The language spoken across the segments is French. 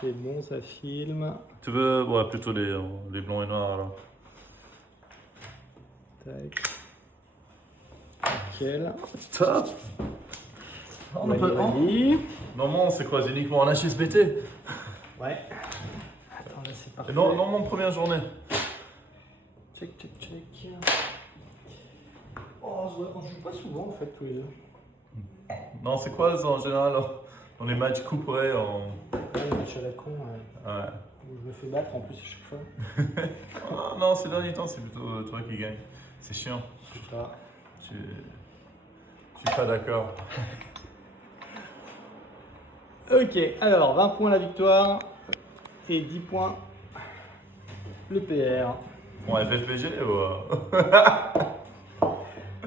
C'est bon, ça filme. Tu veux ouais, plutôt les blancs et noirs alors. Tac. Nickel. Top. On Wally, peut. Wally. Normalement, c'est quoi? C'est uniquement en HSBT. Ouais. Attends, là c'est parfait. Non, mon première journée. Check, check, check. Oh, on joue pas souvent en fait tous les deux. Non, c'est quoi en général dans les matchs couperés en. Ouais, le match à la con, Ouais. où je me fais battre en plus à chaque fois. Ah, non, ces derniers temps, c'est plutôt toi qui gagne. C'est chiant. Je sais pas. Je suis pas d'accord. Ok, alors 20 points la victoire et 10 points le PR. Bon, FFPG ou.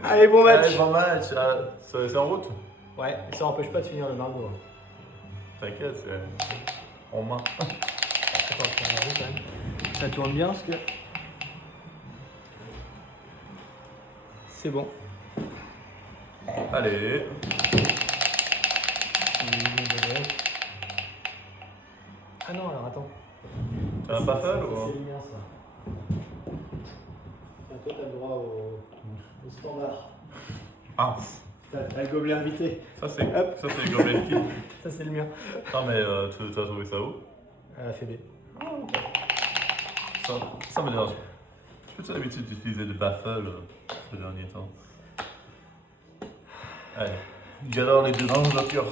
Allez, bon match. Allez, bon match. Ah, c'est en route? Ouais, ça n'empêche pas de finir le Margot. T'inquiète, c'est en main. Attends, je prends la roue quand même. Ça tourne bien parce que. C'est bon. Allez. Ah non, alors attends. T'as un baffle ou? C'est le mien ça. Toi, t'as le droit au standard. Ah, T'as le gobelet invité. ça c'est le gobelet de qui? Ça, c'est le mien. Non, mais tu as trouvé ça où? À la FEB. Ça me dérange. J'ai plutôt l'habitude d'utiliser des baffles ces derniers temps. Allez. J'adore les deux dans la voiture.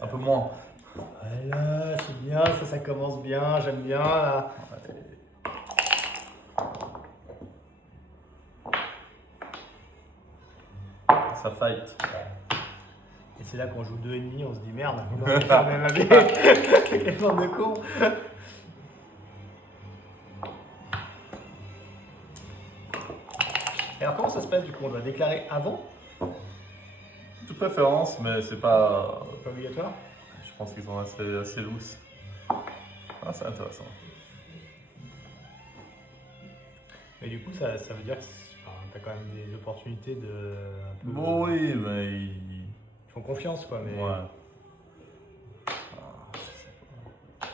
Un peu moins. Voilà, c'est bien, ça commence bien, j'aime bien là. Ça fight. Et c'est là qu'on joue 2,5, on se dit merde, on aurait fait le même AB. Quelle bande de con. Et alors comment ça se passe du coup? On doit déclarer avant? De préférence, mais c'est pas. Pas obligatoire? Je pense qu'ils sont assez loose. Ah, c'est intéressant. Mais du coup ça veut dire que t'as quand même des opportunités de... un peu Bon, oui, mais. Ils font confiance quoi, mais... Ouais. Ah, je sais pas.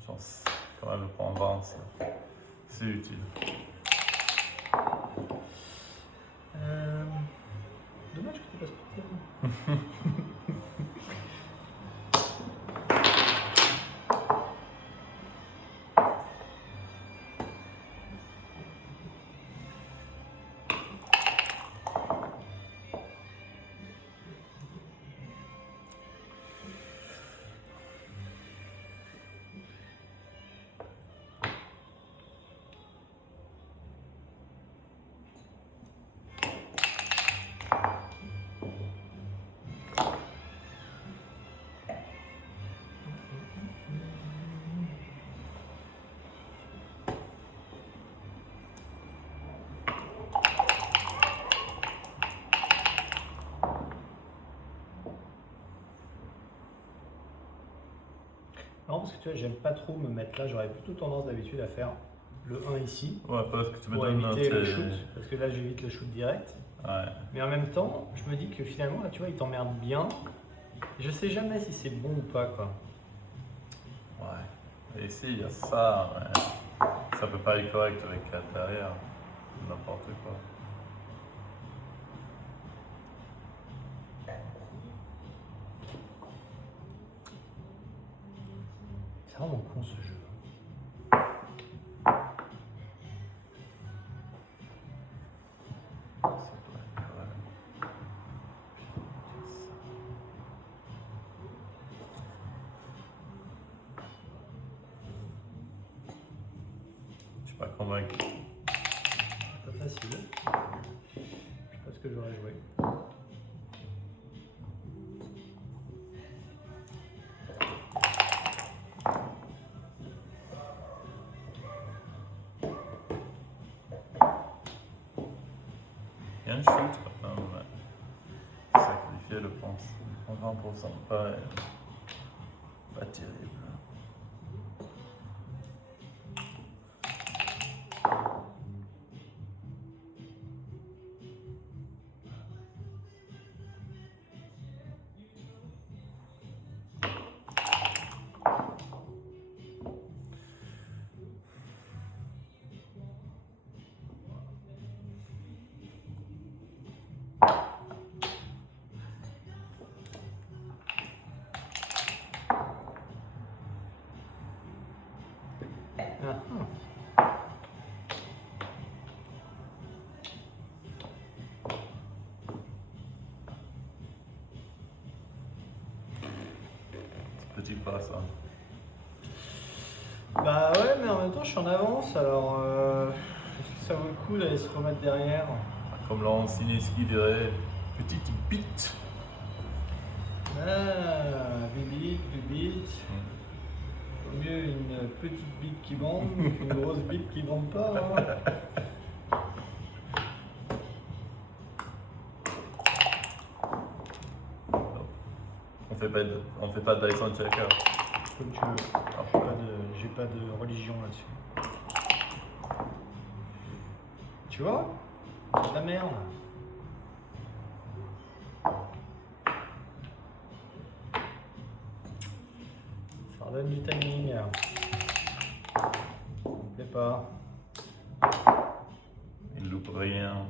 Je pense quand même le point 20, c'est utile. Dommage que tu passes pour tes Non, parce que tu vois, j'aime pas trop me mettre là, j'aurais plutôt tendance d'habitude à faire le 1 ici. Ouais, parce que tu me Pour donnes éviter le shoot, parce que là j'évite le shoot direct. Ouais. Mais en même temps, je me dis que finalement, là tu vois, il t'emmerde bien. Je sais jamais si c'est bon ou pas quoi. Ouais. Et ici, il y a ça, mais ça peut pas être correct avec 4 derrière. N'importe quoi. C'est vraiment con ce jeu. Ça doit être correct. Je suis pas convaincu. Pas facile. Je sais pas ce que j'aurais joué. Il y a un shoot quand même, ouais. Sacrifié, je pense. En 20%, pas terrible. petit pas ça. Bah ouais, mais en même temps, je suis en avance, alors est-ce que ça vaut le coup d'aller se remettre derrière? Comme Laurent Sineski dirait, petite bite. Ah, bibite, bibite. Vaut mieux une petite bite qui bande qu'une grosse bite qui bande pas. Hein. On fait pas de Dyson Checker. Comme tu veux. J'ai pas de religion là-dessus. Tu vois? C'est de la merde. Ça redonne du timing. Ça me plaît pas. Il loupe rien.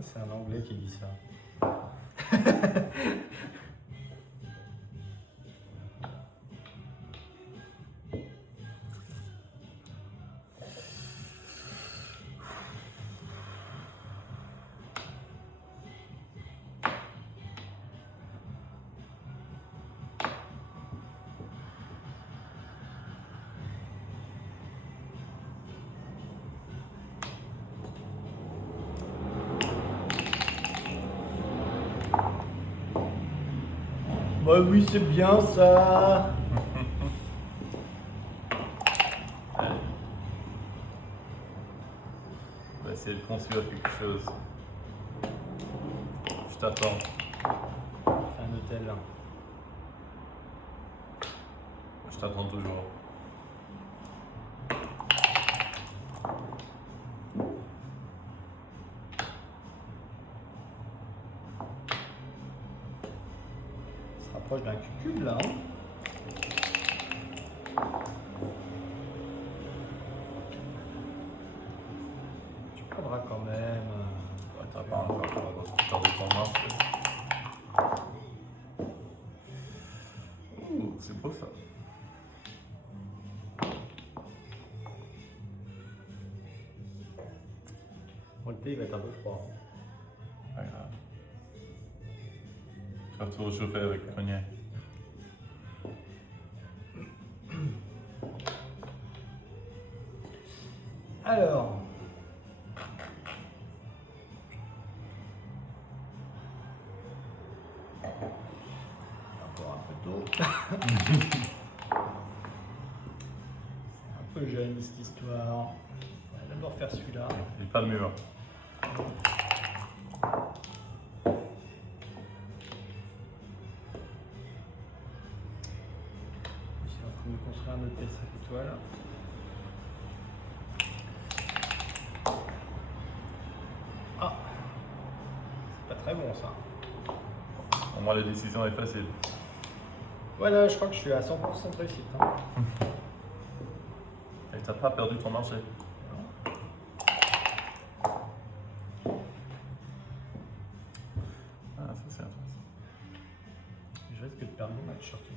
C'est un anglais qui dit ça. Bah oui, c'est bien ça. Allez. On va essayer de construire quelque chose. Je t'attends. C'est un hôtel. Je t'attends toujours. On se rapproche d'un cucube là. Hein. Tu perdras quand même. Ouais, t'as pas encore perdu ton marche. Ouh, c'est beau ça. Bon, le thé il va être un peu froid. Hein. Pas grave. Tu vas tout réchauffer avec le cognac. Alors. Encore un peu tôt. Un peu jeune cette histoire. On va d'abord faire celui-là. Il n'est pas mûr. Ici, on va construire un autre P5 étoiles. Ah, c'est pas très bon ça. Au moins la décision est facile. Voilà, je crois que je suis à 100% de réussite. Hein. Et t'as pas perdu ton marché. Ah, ça c'est intéressant. Je risque de perdre mon match surtout.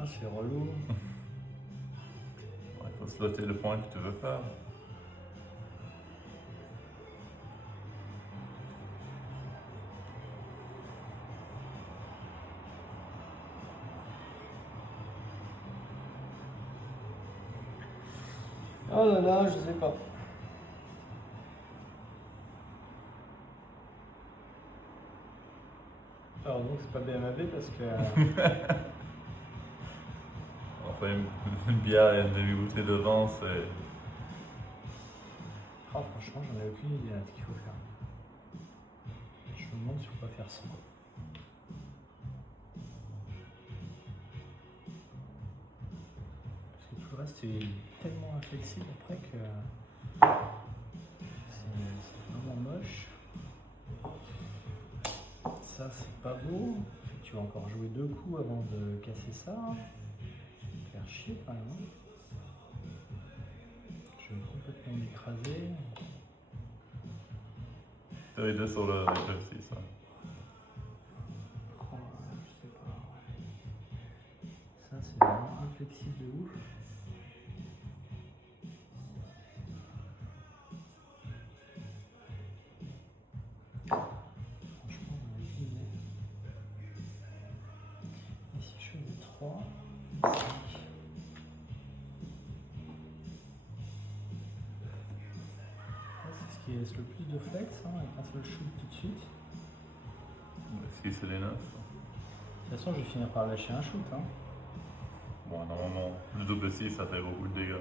Ah, c'est relou. Il faut slotter le point que tu veux faire. Oh là là, je sais pas. Alors donc c'est pas BMAB parce que... Enfin, une bière et une demi-bouteille de vin, c'est... Ah, franchement, j'en ai aucune idée de ce qu'il faut faire. Je me demande si on peut faire ça. Parce que toujours vois, c'est tellement inflexible après que c'est vraiment moche. Ça, c'est pas beau. Tu vas encore jouer 2 coups avant de casser ça. Faire chier quand même. Hein. Je vais complètement m'écraser. T'as les deux sur le aussi, ça. Oh, je sais pas. Ça, c'est vraiment inflexible de ouf. Franchement, vas-y, mais... Et si je faisais 3, 5. C'est ce qui laisse le plus de flex, hein, avec un seul shoot tout de suite. Si c'est les 9. De toute façon, je vais finir par lâcher un shoot. Hein. Bon, normalement, le double 6, ça fait beaucoup de dégâts.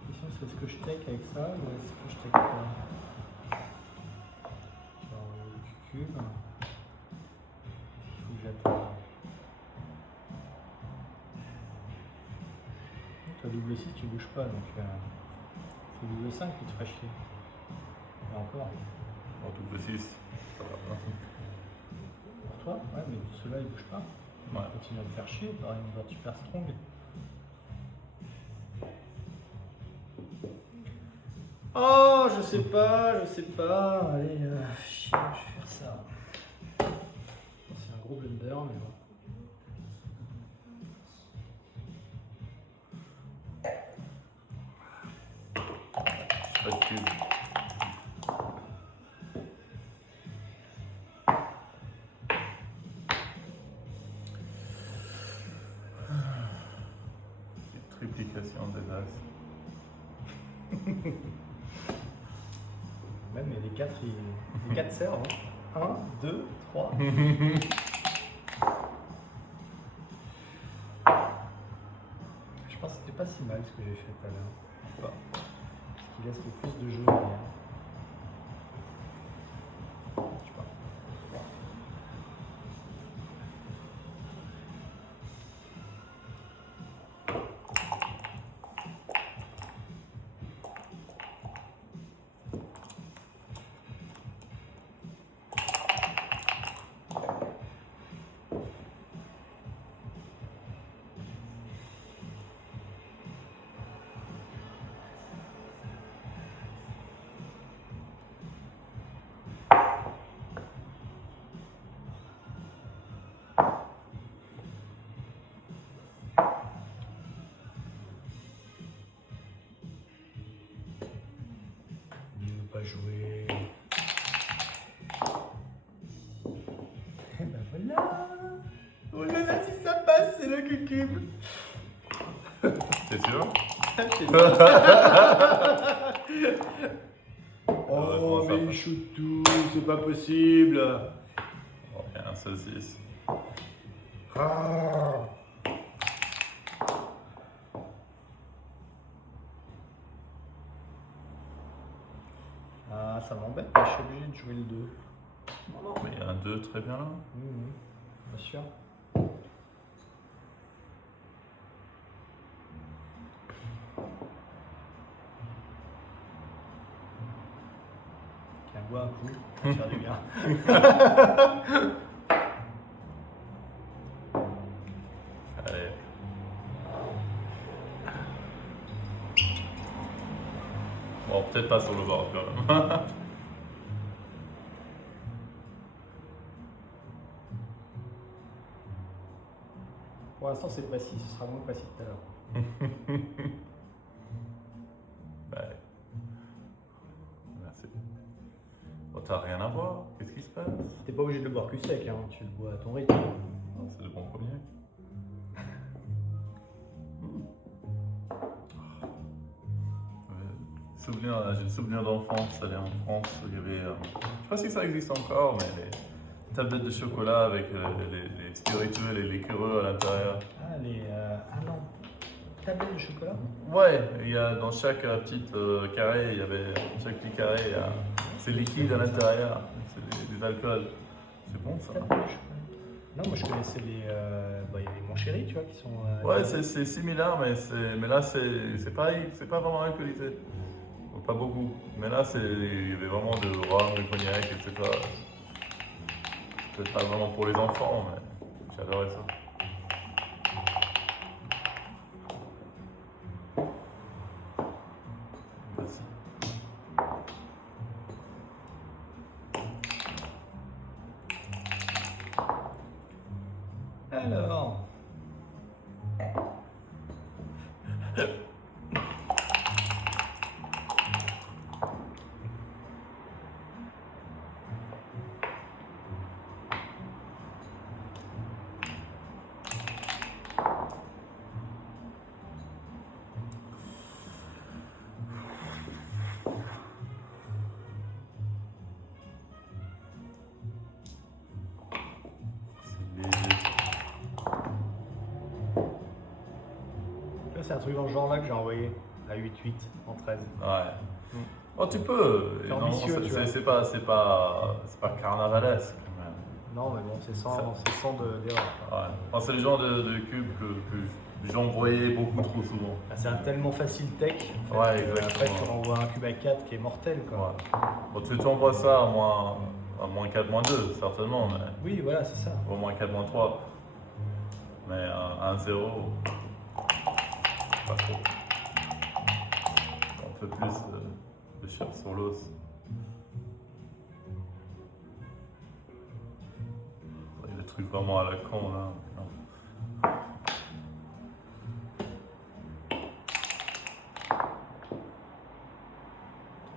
La question, c'est est-ce que je take avec ça ou est-ce que je take pas? Genre, le cube. Il faut que j'attende. Toi, double 6, tu bouges pas, donc c'est double 5 qui te ferait chier. Et encore. En double 6, ça va pas. Pour toi, ouais, mais ceux-là, ils bougent pas. Ouais. Continue à te faire chier, t'auras une boîte super strong. Oh, je sais pas. Allez, chier, je vais faire ça. C'est un gros blunder, mais bon. Pas de cube. Triplication des as. Même les 4, les 4 servent. 1, 2, 3. Je pense que c'était pas si mal ce que j'ai fait tout à l'heure. Pas. Ce qui laisse le plus de jeu derrière. Je sais pas. Pas jouer. Et ben voilà. Oh là là, si ça passe, c'est le cucube. T'es sûr? Oh, mais il shoot tout, c'est pas possible. Oh, il y a un seul 6. Ah. Ah, ça m'embête, mais je suis obligé de jouer le 2. Non, mais il y a un 2 très bien là. Bien sûr. Tiens, bois un coup, ça va faire du bien. Allez. Bon, peut-être pas sur le bord quand même. Pour l'instant, c'est précis, ce sera moins précis tout à l'heure. Ouais. Merci. Oh, t'as rien à voir? Qu'est-ce qui se passe? T'es pas obligé de le boire cul sec, hein. Tu le bois à ton rythme. Oh, c'est le bon premier. J'ai le souvenir d'enfance, aller en France, il y avait, je sais pas si ça existe encore, mais les tablettes de chocolat avec les spiritueux et les liquoreux à l'intérieur. Ah, ah non, tablette de chocolat? Ouais, il y a dans chaque petite carré, il y avait chaque petit carré, il y a, c'est liquide à l'intérieur, c'est des alcools. C'est bon ça. Tablette de chocolat. Non, moi je connaissais il y avait Mon Chéri, tu vois, qui sont. Ouais, c'est similaire, mais là, c'est pas vraiment alcoolisé. Pas beaucoup. Mais là, il y avait vraiment de rhum, de cognac, etc. Peut-être pas vraiment pour les enfants, mais j'adorais ça. Merci. Alors. C'est léger. C'est un truc dans ce genre-là que j'ai envoyé à 8-8 en 13. Ouais. Mm. Oh, tu peux. C'est ambitieux, tu vois. C'est pas carnavalesque. Mais... Non, mais bon, c'est sans d'erreur. Ouais. Enfin, c'est le genre de cube que j'envoyais beaucoup trop souvent. Ah, c'est un tellement facile tech. En fait, Ouais, que exactement. après, tu renvoies un cube à 4 qui est mortel, quoi. Ouais. Bon, tu envoies ça à moins 4, moins 2, certainement, mais Oui, voilà, c'est ça. au moins 4, moins 3. Mais un 0, pas trop. Un peu plus de chair sur l'os. Il y a des trucs vraiment à la con là. Non.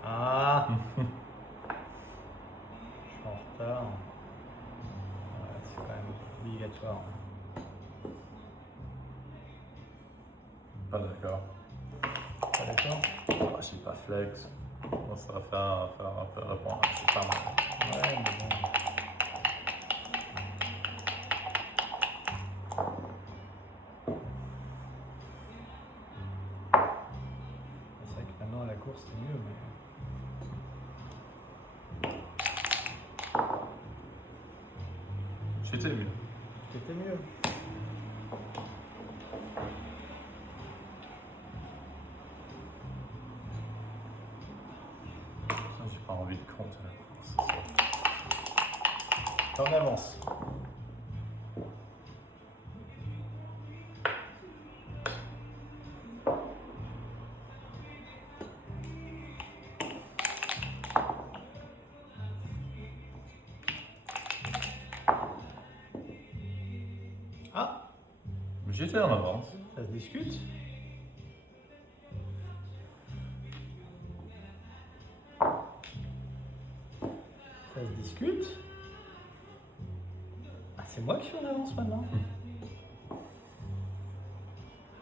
Ah Je suis en retard. Ouais, c'est quand même obligatoire. Pas d'accord. Pas d'accord? Ah, je sais pas flex. Bon, ça va faire un peu répondre. C'est pas mal. Ouais, mais bon. C'est vrai que maintenant à la course c'est mieux, mais. J'étais mieux. C'était mieux. J'ai pas envie de compter la course. T'en avances. Ah, J'étais en avance. ça se discute. Ça se discute. Ah, c'est moi qui suis en avance maintenant.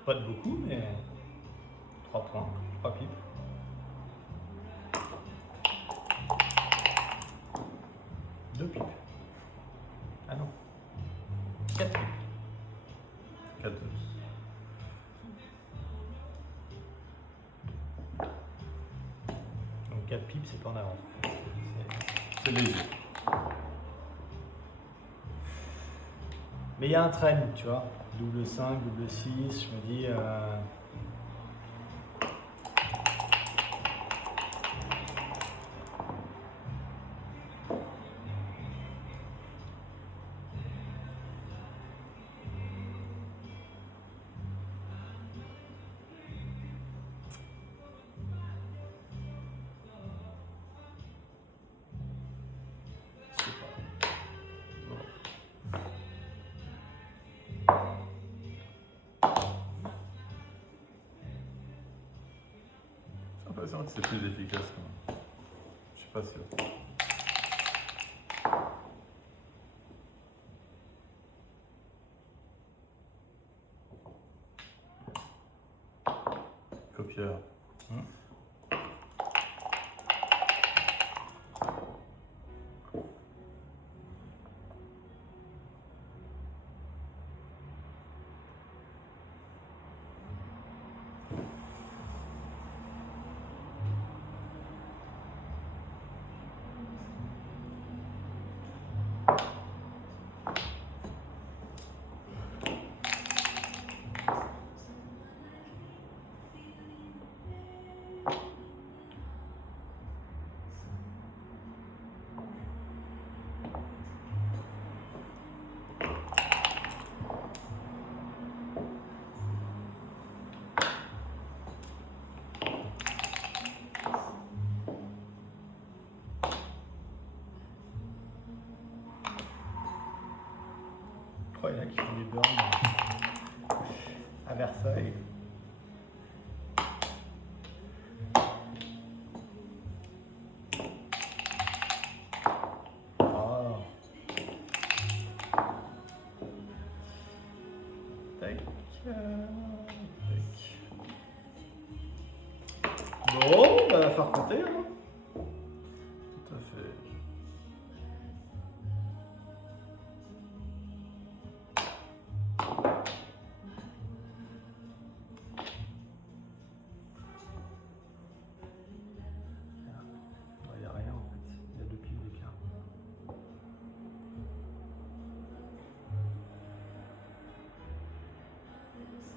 Pas de beaucoup, mais 3 points, 3 pipes. Deux pipes. Ah non. 4 pipes. 4-2. Donc 4 pipes, c'est pas en avance. C'est léger. Mais il y a un trend, tu vois. Double 5, double 6, je me dis. Je sais pas. J'ai l'impression que c'est plus efficace quand même. Je suis pas sûr. Copieur. qui font des burns à Versailles. Oh. Tac. Bon, bah, va falloir compter. Hein. Tout à fait. Il n'y a rien en fait, il y a 2 piles d'écart.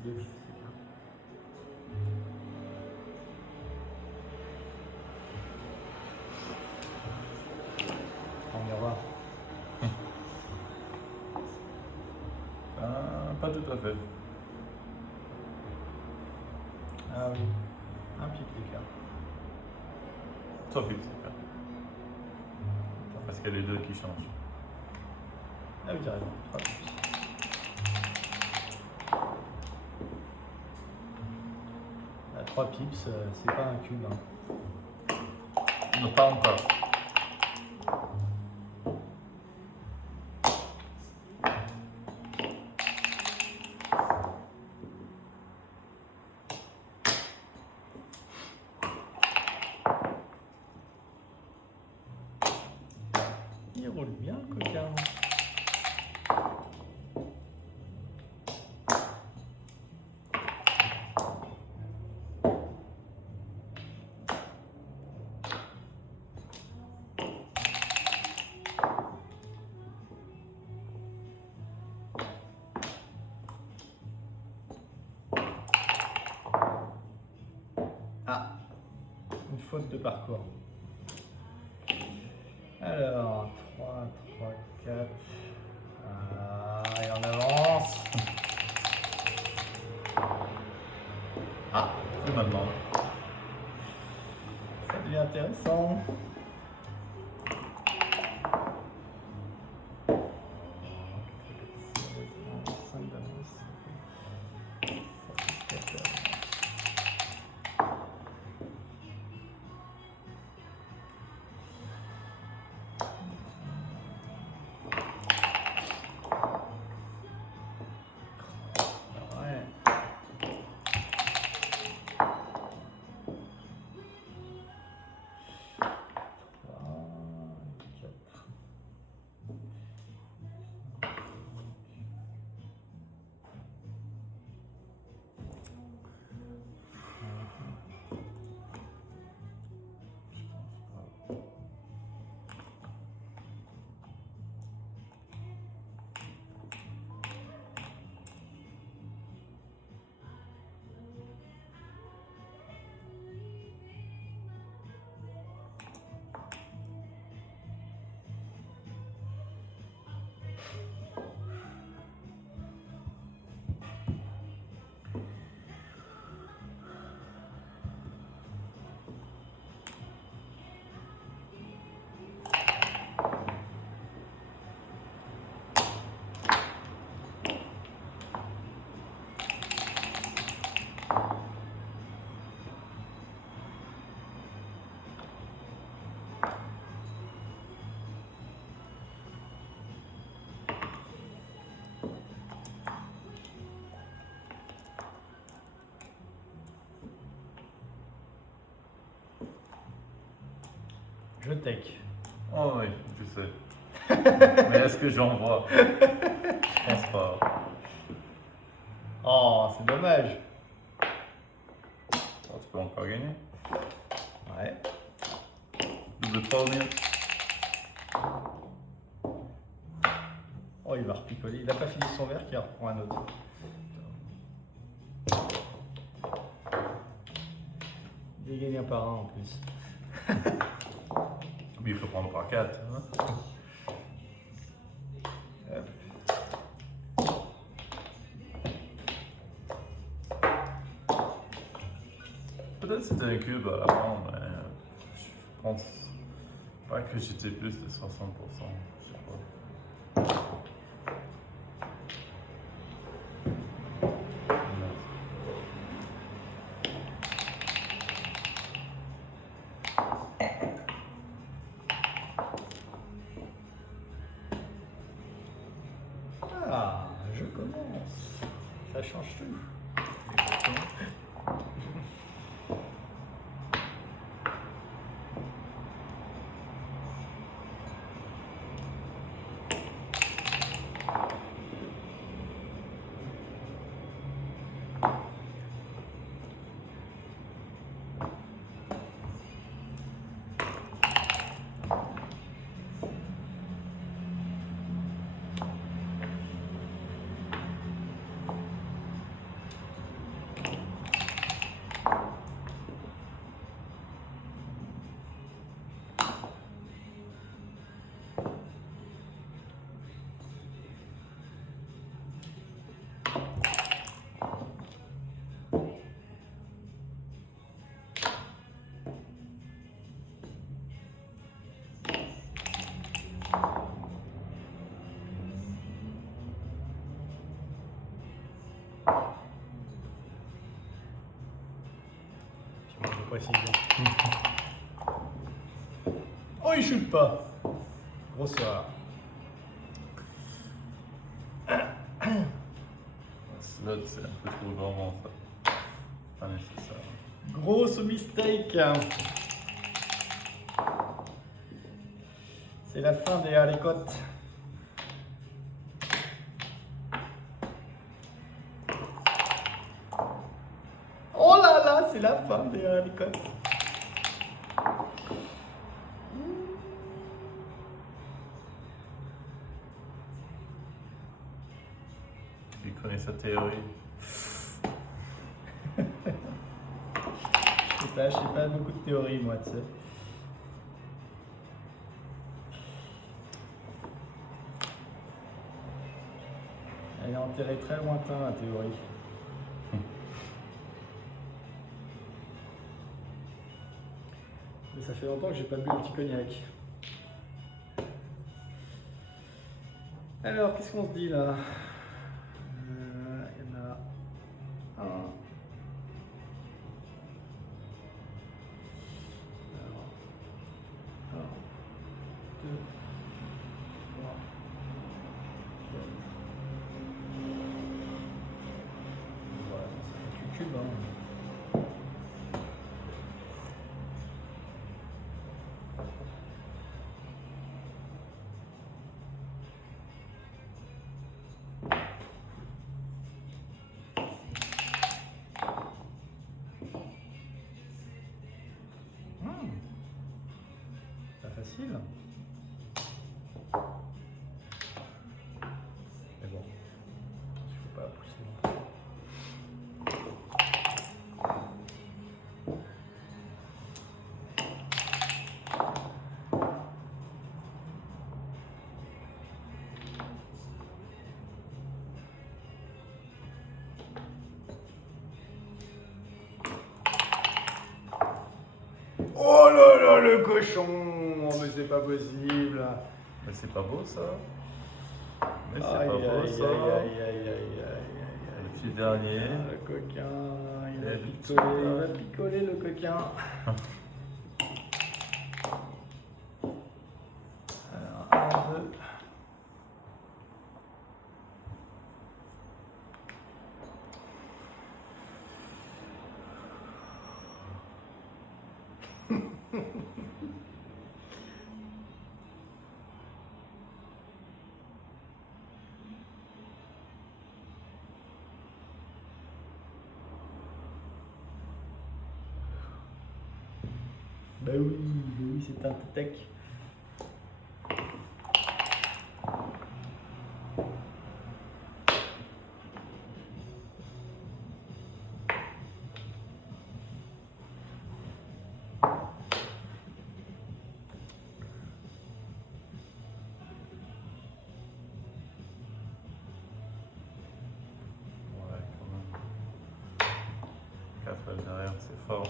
Deux piles d'écart. En miroir. Pas tout à fait. Ah oui, un pied d'écart. 3 piles, c'est clair. Parce qu'il y a les deux qui changent. Ah oui, t'as raison, 3 piles. À 3 pips, c'est pas un cube. Hein. Non, pas encore. Il roule bien le coquin. Ah, une faute de parcours. Alors, 3, 3, 4. Ah, et on avance. Ah, c'est maintenant. Ça devient intéressant. Je take. Oh oui, je sais. Mais est-ce que j'en vois? Je pense pas. Oh, c'est dommage. Oh, tu peux encore gagner. Ouais. Double 3 au mieux. Oh, il va repicoler. Il n'a pas fini son verre, qui reprend un autre. Il gagne un par un en plus. Mais il faut prendre par 4. Hein. Peut-être c'était un cube à la fin, mais je pense pas que j'étais plus de 60%. Je sais pas. Je commence. Ça change tout. Précision. Oh, il chute pas. Grosse erreur. Slot, c'est un peu trop gourmand ça. Pas nécessaire. Grosse mistake. C'est la fin des haricots. Oh là là, c'est la fin des haricots. Il connaît sa théorie. Je sais pas beaucoup de théories, moi, tu sais. Elle est enterrée très lointain, la théorie. Mais ça fait longtemps que j'ai pas bu un petit cognac. Alors, qu'est-ce qu'on se dit là? Il y en a un. Alors, 1, 2, 3, 4. Voilà, ça fait cube, hein. Pas facile. Mais bon, il faut pas pousser non plus. Oh là là, le cochon! Oh, mais c'est pas possible! Mais c'est pas beau ça. Mais c'est Aïe, pas beau aïe, ça. aïe, aïe, aïe, aïe, aïe, Le petit dernier. Ah, le coquin, il va Et picoler, il va picoler le coquin. Alors, 1, 2. Bah oui, c'est un tech. Ouais, quand même. 4 balles derrière, c'est fort.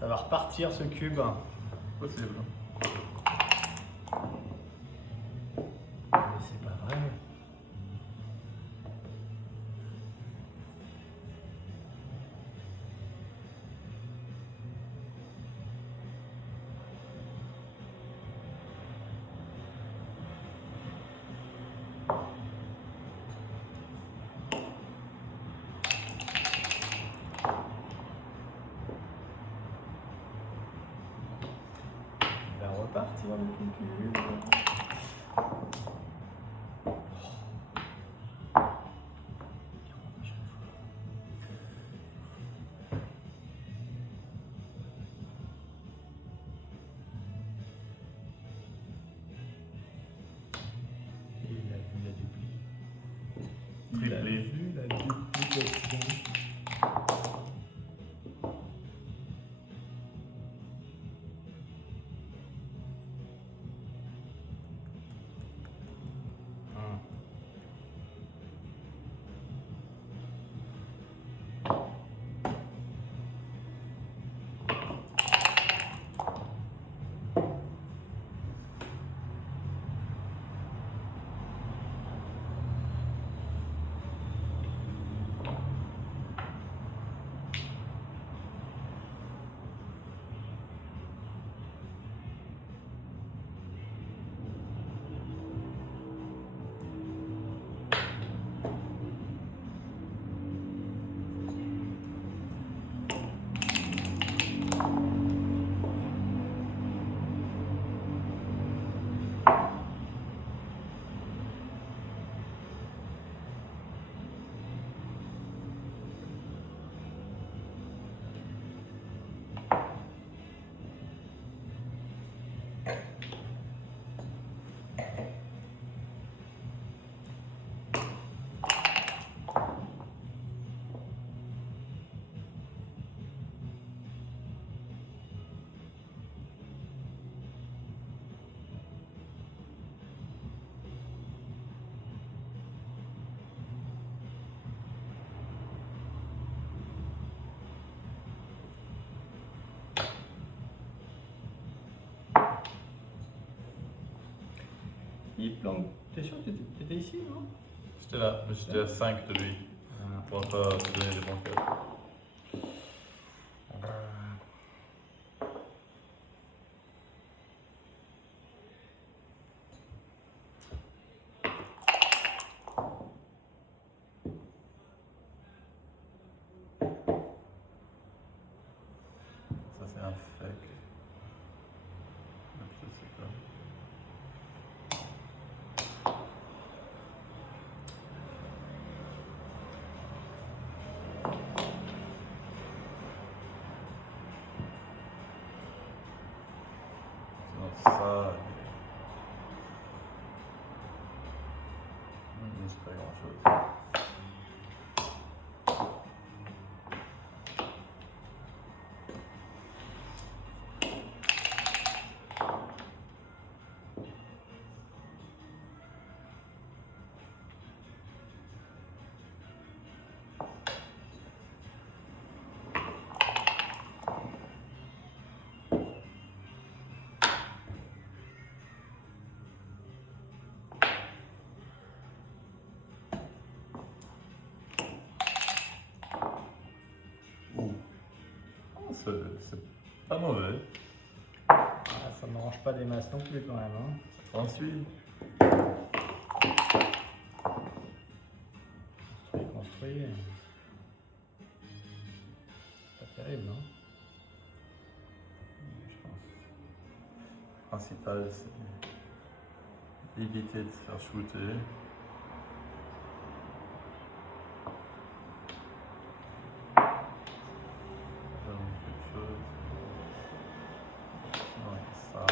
Ça va repartir ce cube. Possible. Mais c'est pas vrai. On va mettre une cube. Et il a vu la dupli. Triplé. Il a vu la duplication. Ah. Il plante. T'es sûr que t'étais ici, non? J'étais là, mais j'étais à 5 de lui. Pour pas te donner des bons cadeaux. Ça c'est un fake. Et puis ça c'est quoi? Sinon ça. C'est pas grand chose. C'est pas mauvais. Ah, ça ne range pas des masses non plus quand même. Hein. Ensuite, Construit. C'est pas terrible, hein. je pense. Le principal, c'est éviter de se faire shooter. Quelque chose. Sinon, il y a ça.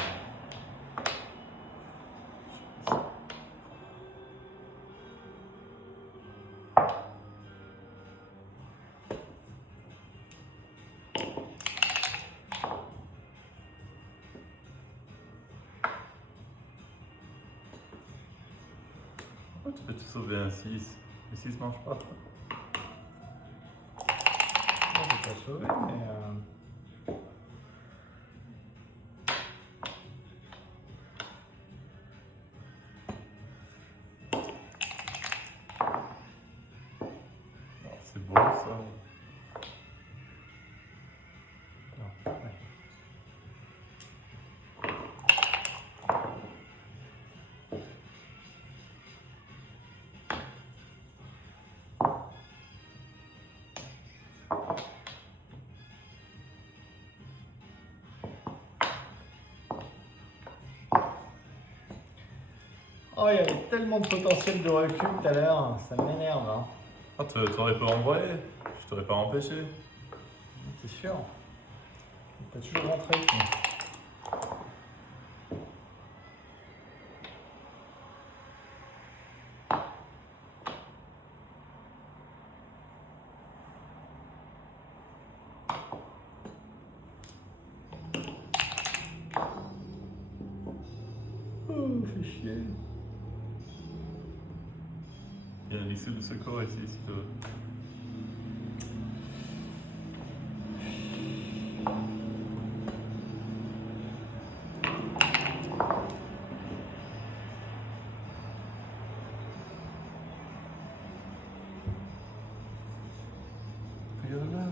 Pourquoi tu peux te sauver un 6? Le 6 marche pas. Je vais pas sauver, mais. C'est beau ça. Non, ouais. Oh, il y avait tellement de potentiel de recul tout à l'heure, ça m'énerve. Hein. Ah, t'aurais pas envoyé. Je t'aurais pas empêché. T'es sûr? T'as toujours rentré. Oh, fait chier. Il y a une issue de secours ici, si tu veux. Viola.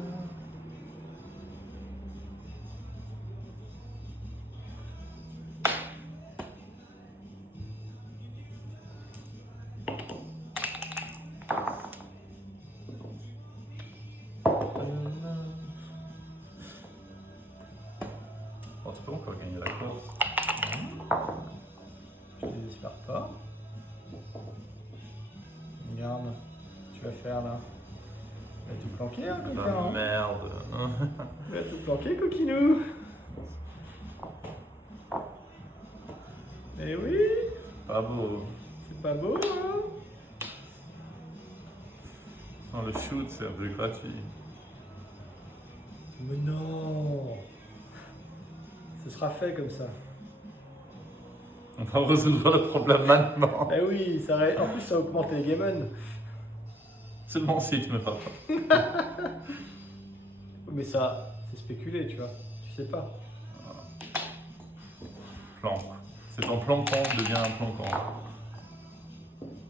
Oh, tu peux encore gagner la course. Je désespère pas. Regarde, ce que tu vas faire là. Tu vas tout planquer, hein, coquin. Ah, Hein. merde. Tu vas tout planquer, coquinou. Eh oui, Pas beau. c'est pas beau, hein. Non, le shoot, c'est un peu gratuit. Mais non. Ce sera fait comme ça. On va résoudre le problème maintenant. Eh oui, ça, en plus ça augmente les gamons. Seulement si tu me frappes. Mais ça, c'est spéculé, tu vois. Tu sais pas. Planque. C'est ton planquant devient un planquant.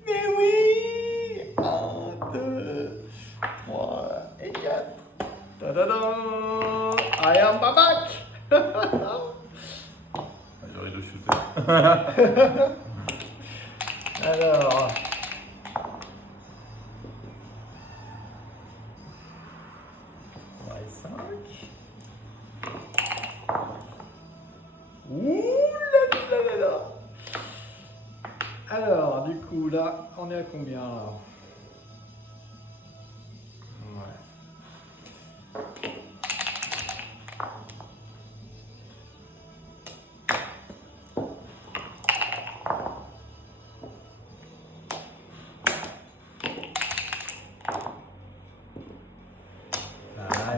Mais oui. 1, 2, 3 et 4. Ta-da-da. I am back. J'aurais dû le shooter. Alors. Et 5. Ouh là là là là. Alors, du coup, là, on est à combien là?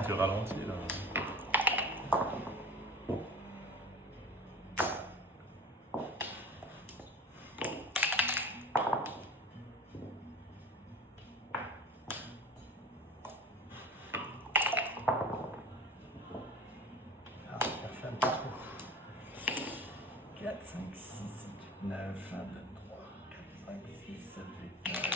Tu ralentis là. Ah, je vais refaire un peu trop. 4, 5, 6, 7, 8, 9, 1, 2, 3, 4, 5, 6, 7, 8, 9.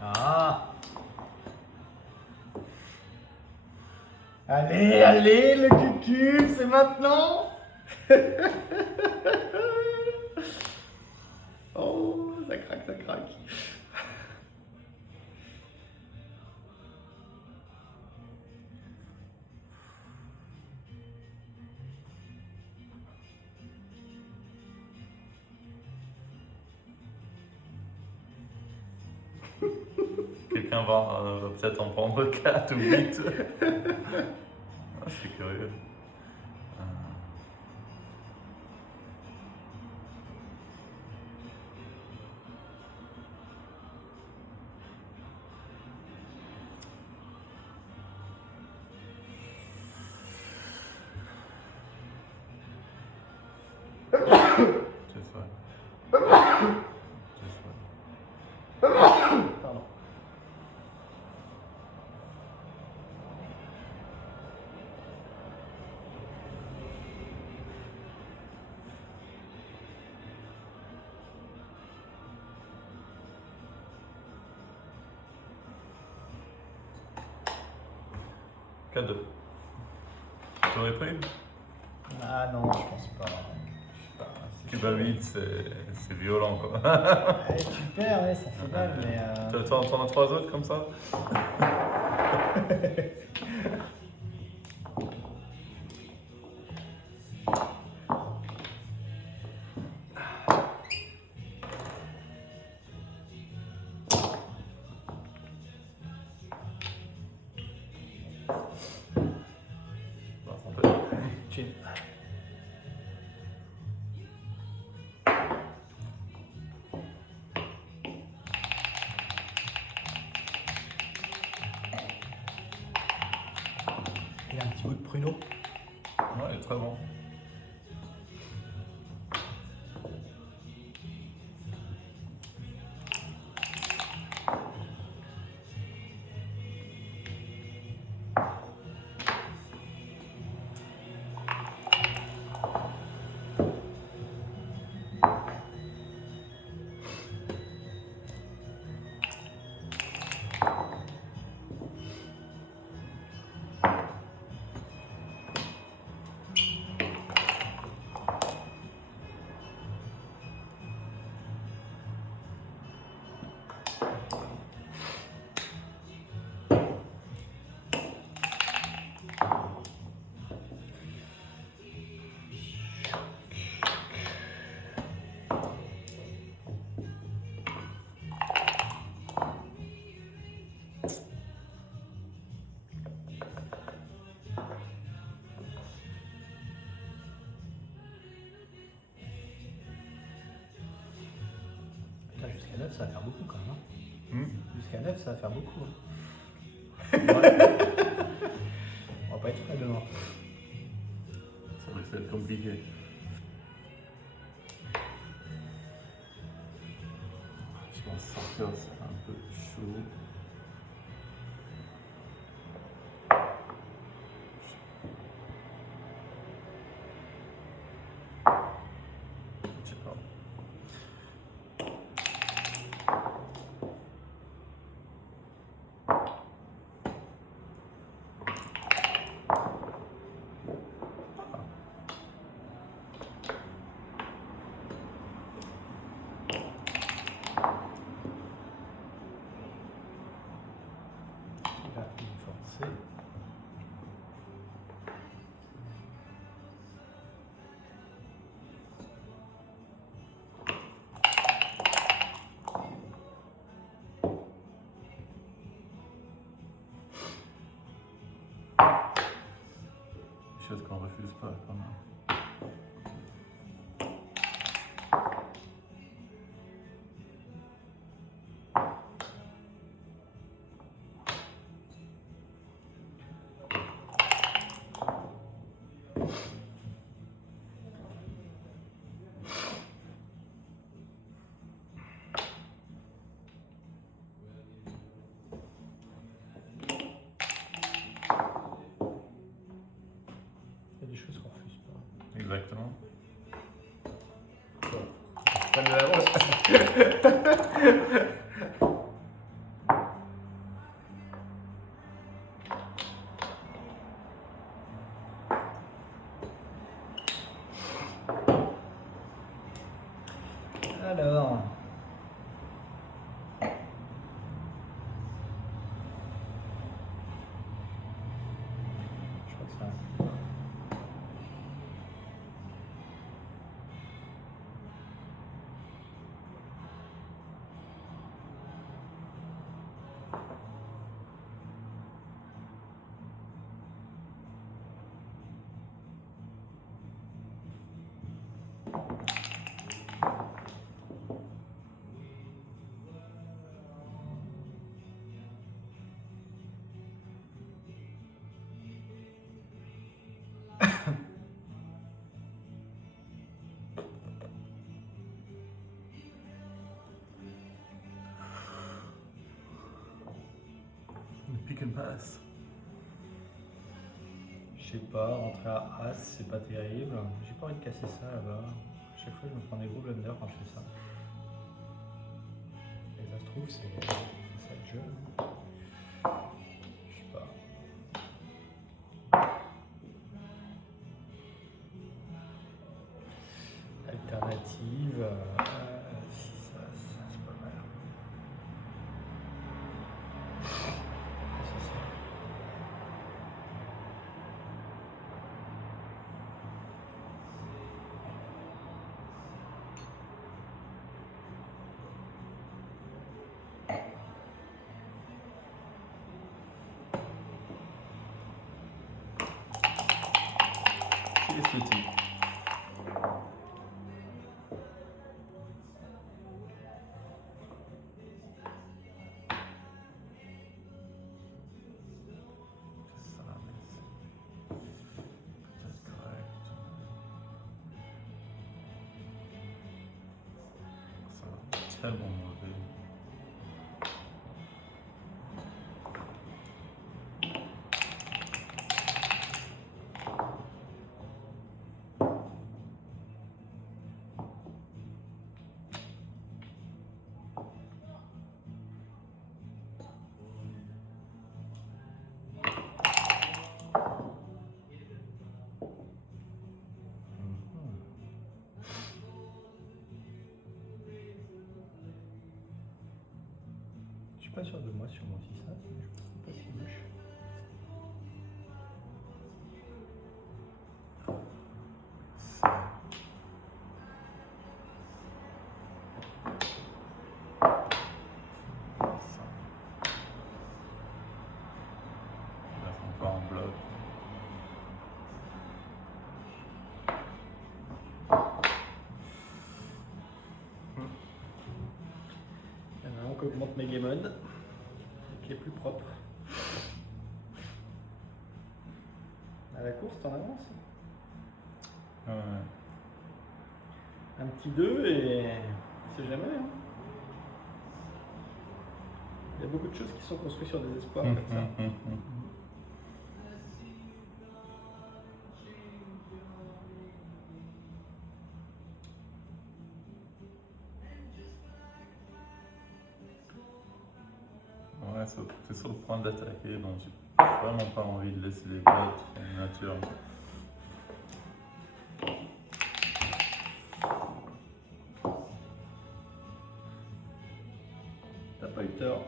Ah. Allez, allez, le cucul, c'est maintenant. Oh, ça craque, ça craque. Quelqu'un va peut-être en prendre 4 ou 8. Ah, c'est curieux. 4-2. Tu aurais pris? Ah non, je pense pas. Je sais pas. Tu vas vite, c'est violent quoi. Ouais, tu perds, ouais, ça fait mal, mais. T'en as 3 autres comme ça? Bah, on peut. Chin. Il a un petit goût de pruneau. Ouais, il est très bon. Putain, jusqu'à 9, ça va faire beaucoup quand même. Hein. Hmm. Jusqu'à 9, ça va faire beaucoup. Hein. Ouais. On va pas être frais demain. Ça risque d'être compliqué. Je pense sortir, c'est un peu chaud. Je sais pas. Il va me forcer. Chose qu'on refuse pas quand même. Il y a des choses qu'on refuse pas. Exactement. Pas de l'avance. Alors. Je crois que ça. Pick and pass. Je sais pas, rentrer à As, c'est pas terrible. J'ai pas envie de casser ça là-bas. À chaque fois, je me prends des gros blunders quand je fais ça. Et ça se trouve, c'est ça le jeu. Je sais pas. petit. Ça, mais c'est peut-être correct. Ça va tellement mauvais. Je suis pas sûr de moi sur mon 6 As, mais je trouve pas si moche. Là, on va en bloc. Il y en a un qui augmente mes game mode, qui est plus propre. À la course, t'en avances. Ouais. Un petit 2 et c'est jamais. Hein. Il y a beaucoup de choses qui sont construites sur des espoirs comme ça. Ouais, c'est sur le point d'attaquer, donc j'ai vraiment pas envie de laisser les bottes en nature. T'as pas eu tort.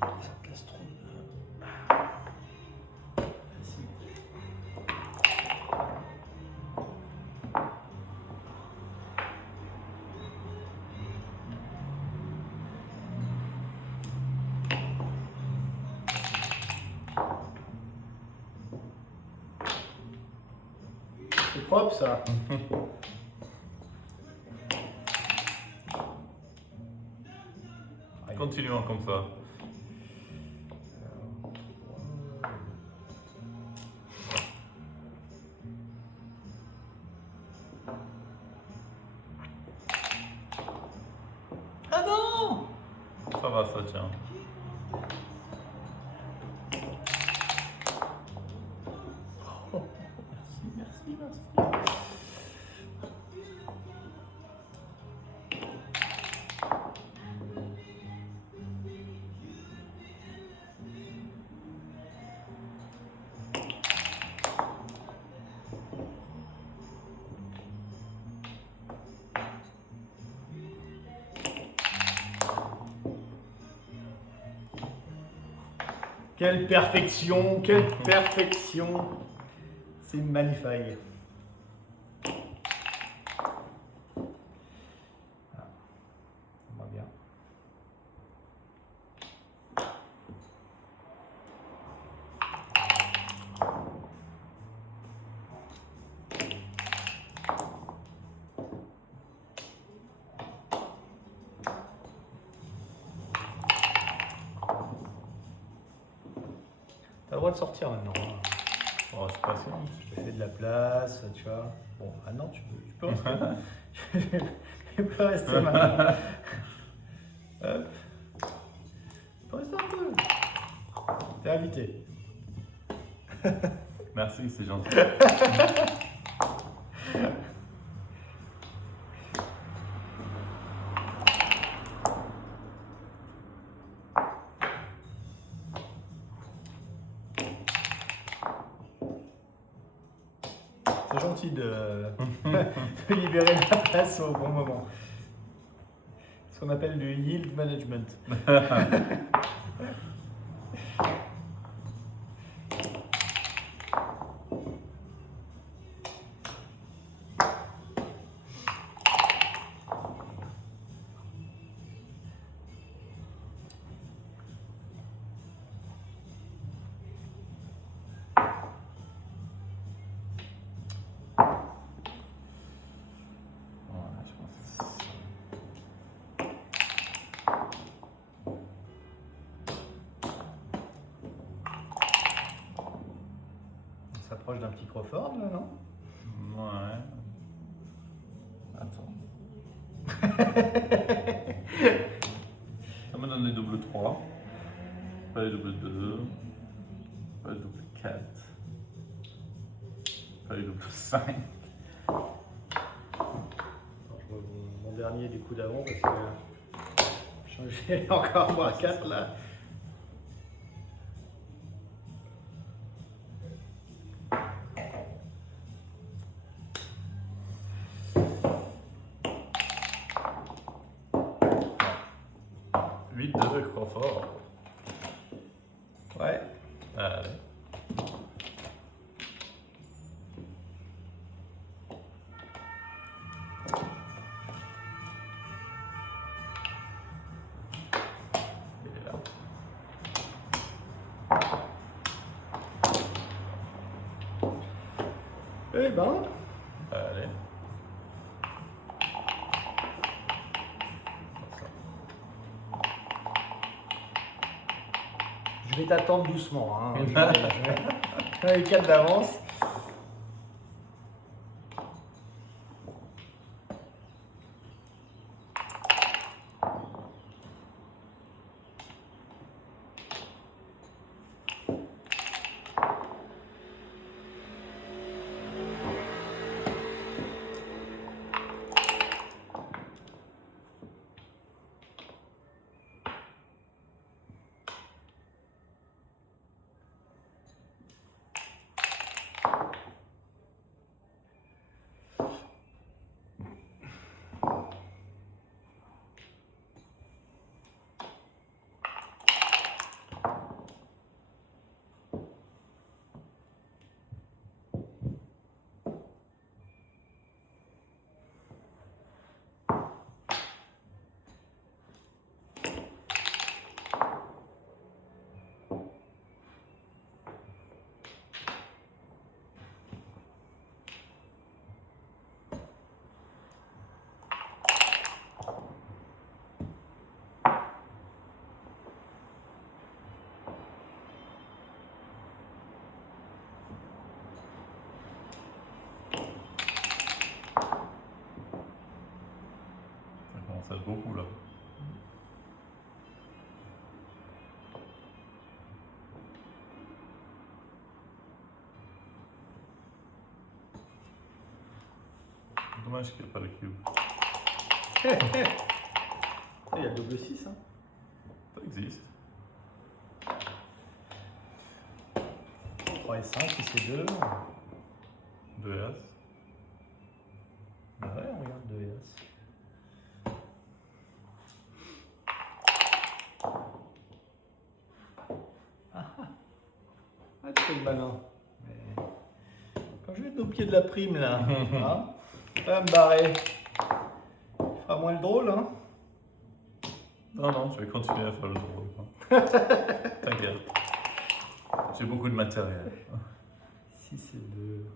Ça te laisse trop de facilité. C'est propre ça. Continuons comme ça. Ah non! Ça va, ça tient. Oh, merci, merci, merci. Quelle perfection, quelle perfection. C'est magnifique. Ah, ça va bien. de sortir maintenant. Hein. Oh, je suis patient. Je te fais de la place, tu vois. Bon, ah non, tu peux rester. Tu peux rester maintenant. Hop. Tu peux rester un peu. T'es invité. Merci, c'est gentil. C'est gentil de libérer la place au bon moment. Ce qu'on appelle du yield management. Voilà, je pense que c'est ça. On s'approche d'un petit Crawford là, non? Ouais. Attends. Ça me donne les double 3. Pas les double 2. Pas les double 4. Pas les double 5. Attends, je vois mon dernier du coup d'avant parce que j'ai encore moi 4 là. Huit de Crawford. Ouais. Allez. Il est là. Eh ben, Allez. je vais t'attendre doucement. Hein. J'en ai 4 d'avance. Ça commence à être beaucoup là. Dommage qu'il n'y ait pas le cube. Il y a le double 6. Hein. Ça existe. 3 et 5, si c'est 2. 2 As. Bah ouais, on regarde 2 et As. Ah, tu fais le malin. Mais quand je vais être au pied de la prime là, hein, ça va me barrer. Tu feras moins le drôle, hein. Non, non, je vais continuer à faire le drôle. T'inquiète. J'ai beaucoup de matériel. Si c'est 2.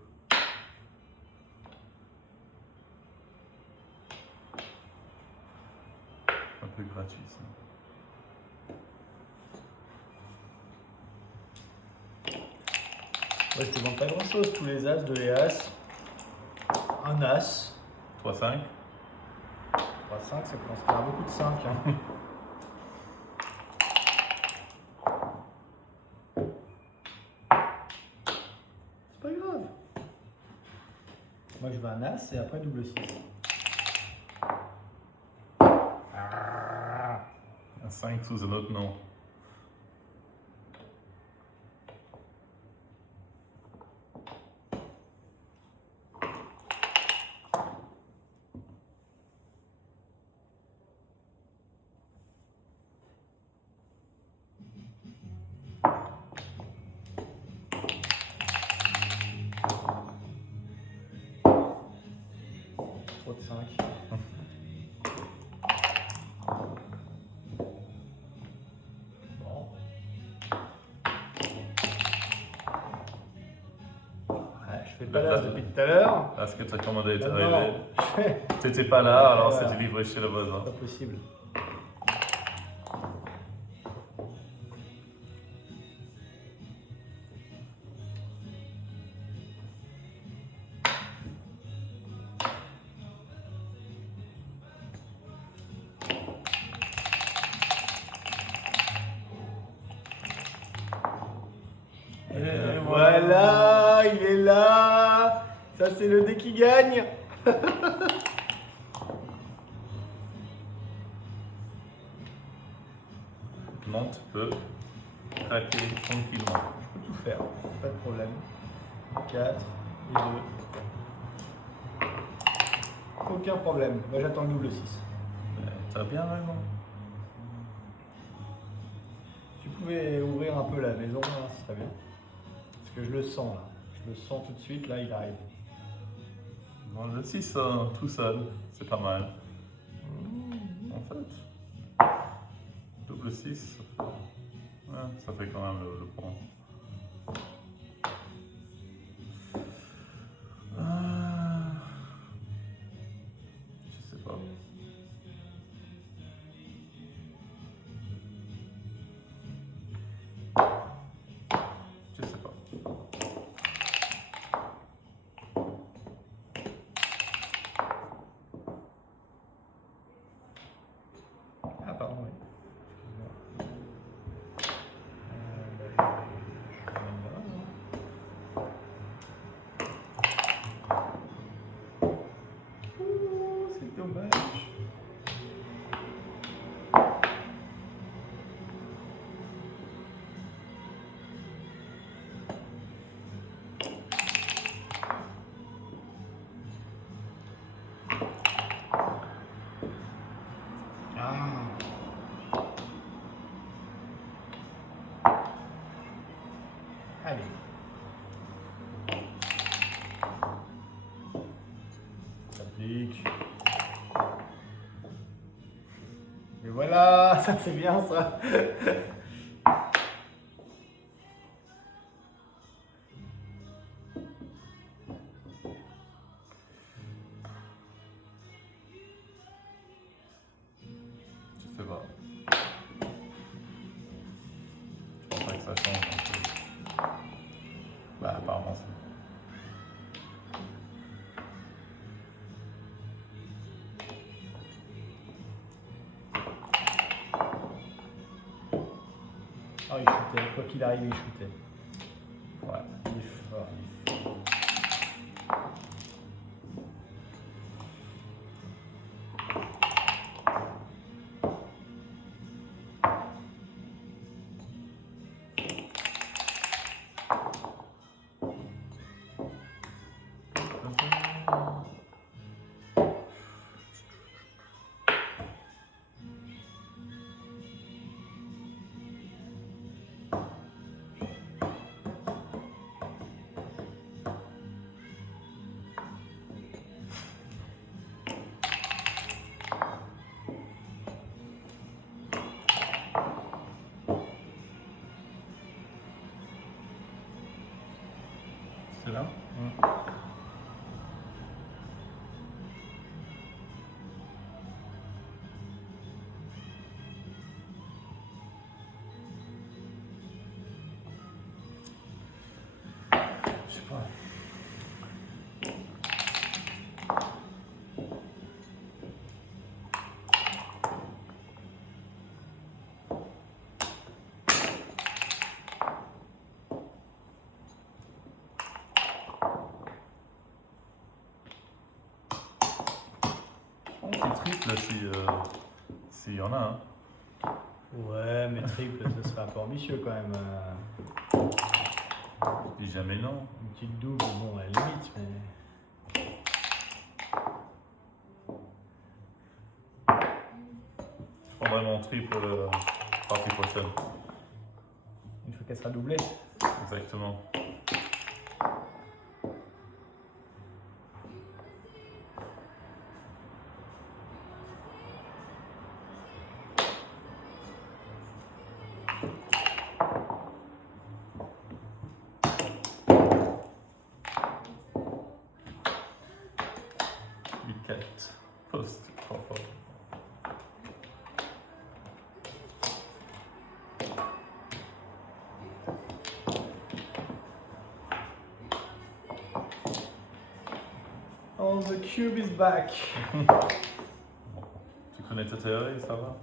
Un peu gratuit ça. Moi, je te demande pas grand chose. Tous les as, deux les as. Un as. 3-5. 3-5, ça commence à faire beaucoup de 5. Hein. C'est pas grave. Moi, je veux un as et après double 6. Un 5 sous un autre nom. Trop de 5. Bon. Ouais, je fais pas l'as depuis tout à l'heure. Là, ce que tu as commandé est Non, arrivé. je fais T'étais pas là, alors Voilà. c'était livré chez le voisin. pas possible. Et Voilà, il est là. Ça, c'est le dé qui gagne. Monte peut craquer tranquillement. Je peux tout faire, pas de problème. 4 et 2. Aucun problème. Moi, j'attends le double 6. T'as bien raison. Tu pouvais ouvrir un peu la maison, là, ce serait bien. Parce que je le sens, là. Je le sens tout de suite, là, il arrive. Bon, le 6 tout seul, c'est pas mal. En fait, double 6, ça fait quand même le point. Je sais pas. Je sais pas. Ah, pardon, oui. Excusez-moi. C'est dommage. Allez. Ça pique. Et voilà, ça c'est bien ça. Je sais pas. Je pense pas que ça change. Donc, bah, apparemment, c'est. Ah, il shootait. Quoi qu'il arrive, il shootait. Ouais. Il est fort, il est fort. C'est là? On fait triple s'il y en a. Hein. Ouais, mais triple, ce serait un peu ambitieux quand même. Je dis jamais non. Une petite double, bon, à la limite, mais. Je prendrai mon triple partie prochaine. Une fois qu'elle sera doublée. Exactement. Post, trois fois. Oh, the cube is back. Tu connais ta théorie, ça va?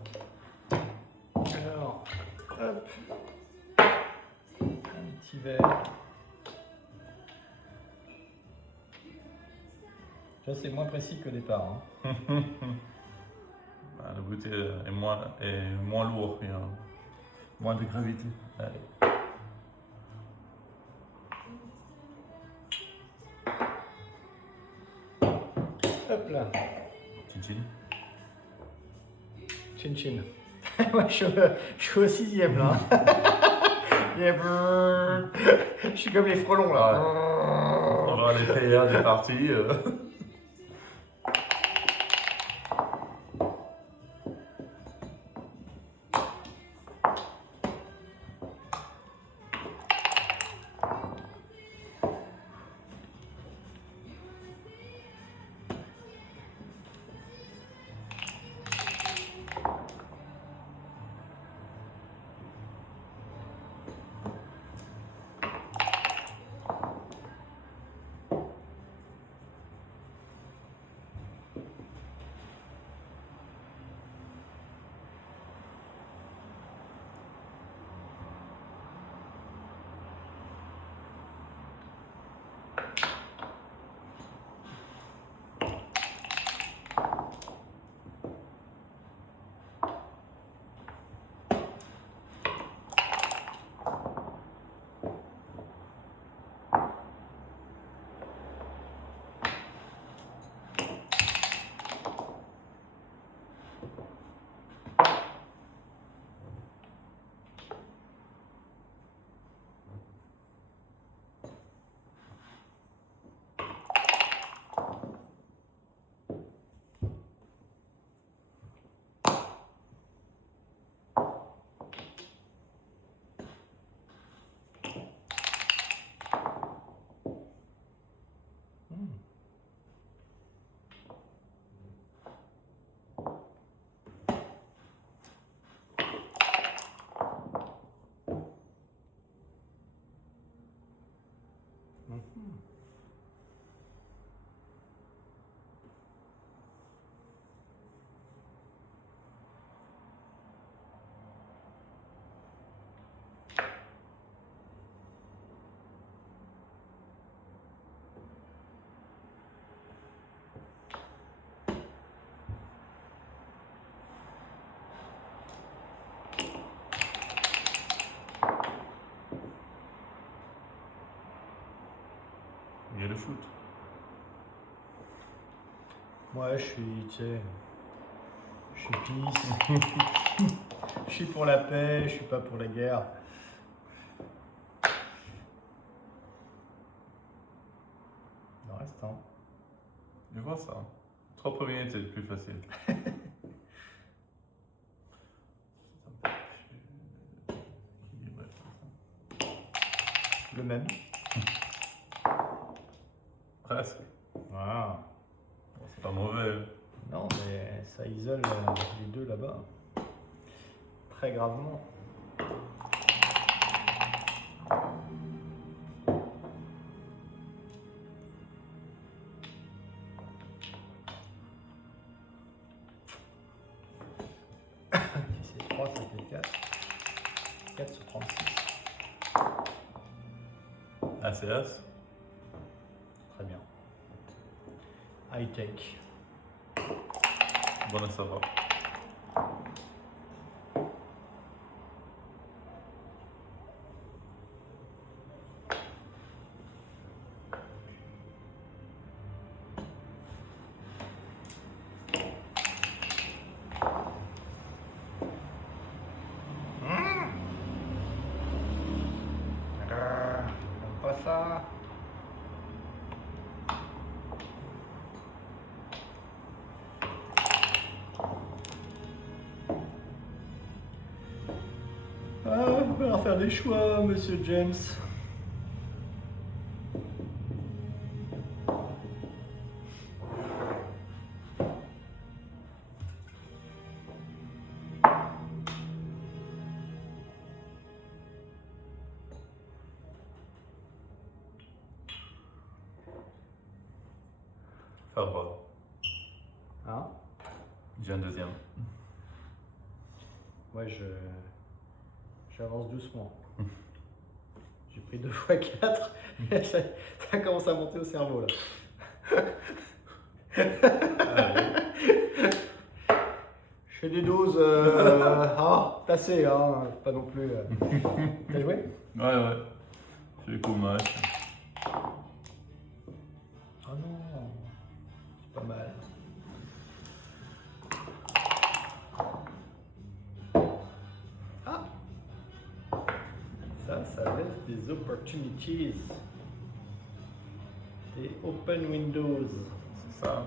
Alors, hop. Un petit verre. Ça, c'est moins précis qu'au départ. Hein. Bah, le goûter est moins lourd. Il y a moins de gravité. Allez. Hop là. Chin-chin. Chin chin. Ouais, je suis au 6e là. Je suis comme les frelons là. On va aller payer des parties. Il y a le foot. Moi, je suis, tu sais, je suis peace. Je suis pour la paix, je suis pas pour la guerre. Le reste, hein. Je vois ça. 3 premiers étaient plus faciles. Le même. Presque. Voilà. Bon, c'est pas mauvais. Non, mais ça isole les deux là-bas. Très gravement. 4 sur 36. Ah, c'est As. Très bien. I take. Bon à savoir. J'aime pas ça. Ah, il va falloir faire des choix, monsieur James. Faire voir. Hein? J'ai un deuxième. Ouais, j'avance doucement. J'ai pris 2 fois 4. Ça commence à monter au cerveau là. Je fais des doses tassées, hein, pas non plus. T'as joué? Ouais. C'est cool match. Oh non, c'est pas mal. Ah, ça laisse des opportunities. Des open windows. C'est ça.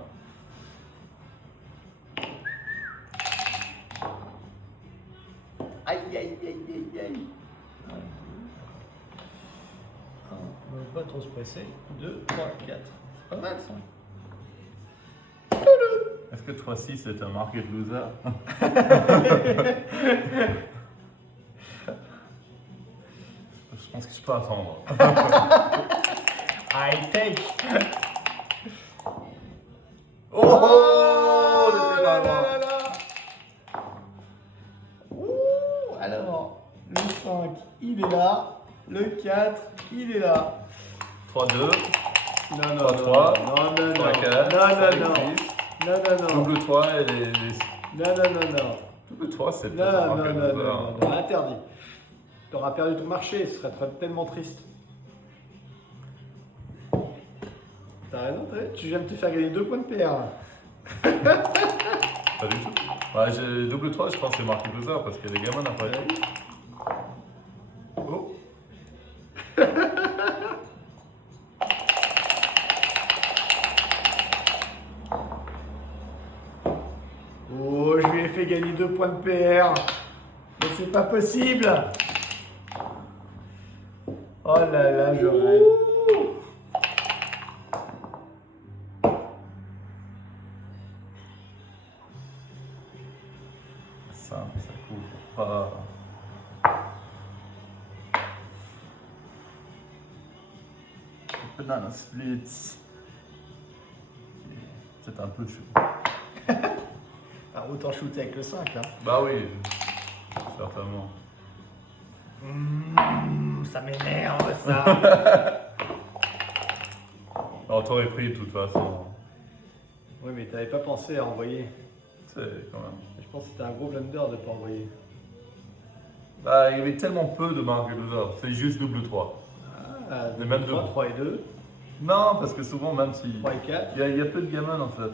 Aïe, aïe, aïe, aïe, aïe. On ne veut pas trop se presser. 2, 3, 4. C'est pas mal ça. Est-ce que 3-6 est un market loser? Je pense que je peux attendre. I take. Oh, c'était là pas là loin. là là. Ouh, alors, le 5, il est là. Le 4, il est là. 3-2. Non, non, 3-3. non, non, non, 3-4. non, non, non, non, non, non, Double 3 et les... non, non, non, non. Double 3, c'est peut-être un Non, non, market non, loser. non, non, interdit. Tu auras perdu ton marché, ce serait tellement triste. T'as raison, tu viens de te faire gagner 2 points de PR là. Pas du tout. Ouais, double 3, je pense que c'est market loser parce qu'il y a des gamins après. Oh. Oh, je lui ai fait gagner 2 points de PR. Mais c'est pas possible. Oh là là, je rêve. Simple, ça couvre pas. Banana splits. C'est un peu chaud. Ah, autant shooter avec le 5 là. Bah oui, certainement. Ça m'énerve ça. Alors t'aurais pris de toute façon. Oui, mais t'avais pas pensé à envoyer. C'est quand même. Je pense que c'était un gros blunder de pas envoyer. Bah il y avait tellement peu de market loser, c'est juste double 3. Ah, Mais même 3, deux. 3 et 2, Non, parce que souvent même si... 3 et 4. Il y a peu de gamins en fait.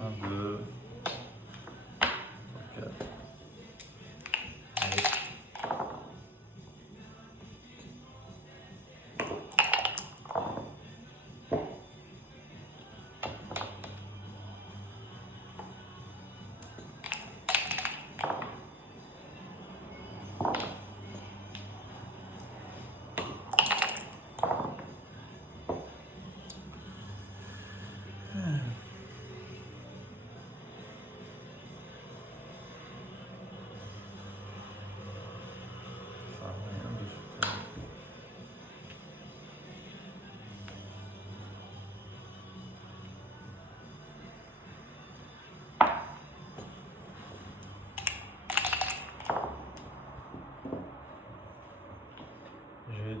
1, 2, 4. Allez.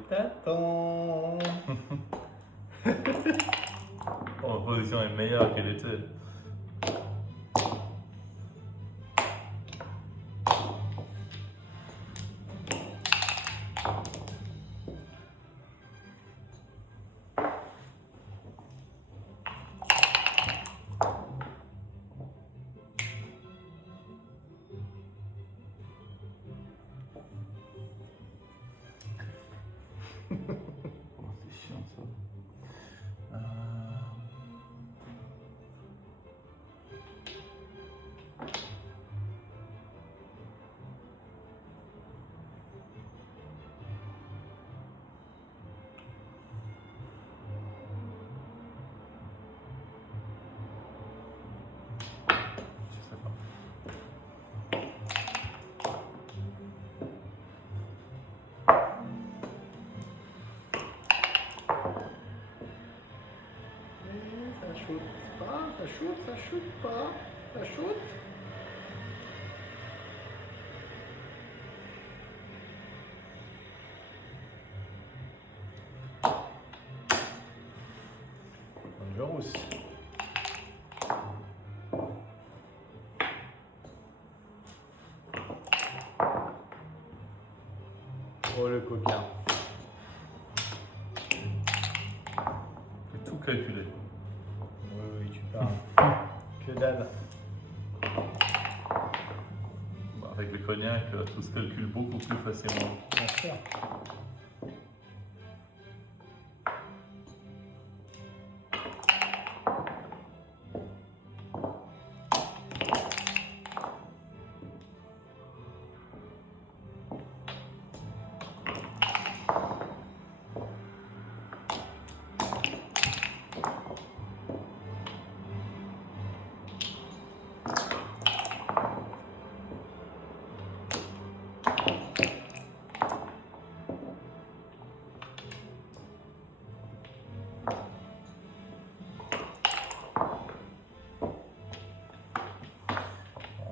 t'attends. Bon, la position est meilleure qu'elle était. C'est chiant ça. Je sais pas. Ça shoot pas, ça shoot, ça shoot pas, ça shoot. Dangerous. Oh le coquin. Faut tout calculer. Oui, oui, tu parles. Que dalle. Bah, avec le cognac, tout se calcule beaucoup plus facilement. Bien sûr.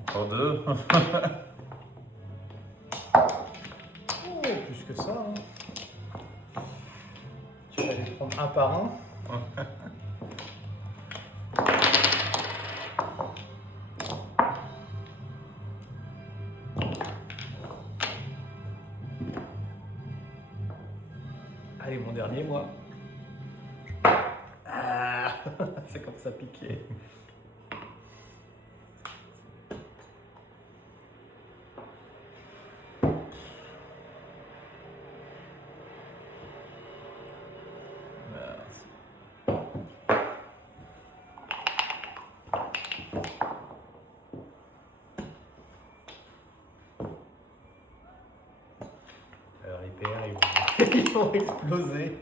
Encore deux. Oh, plus que ça. Hein. Tu vas les prendre un par un. Allez, mon dernier, moi. Ah, c'est comme ça piqué. Merci. Alors, les PR, ils vont exploser.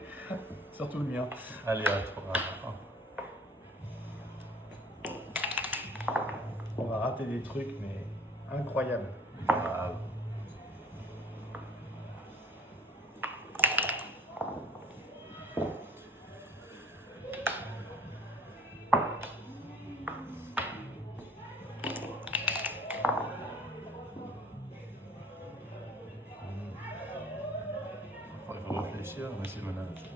Surtout le mien. Allez, à toi. On va rater des trucs, mais incroyables. Ah, il faut réfléchir, monsieur le ménage.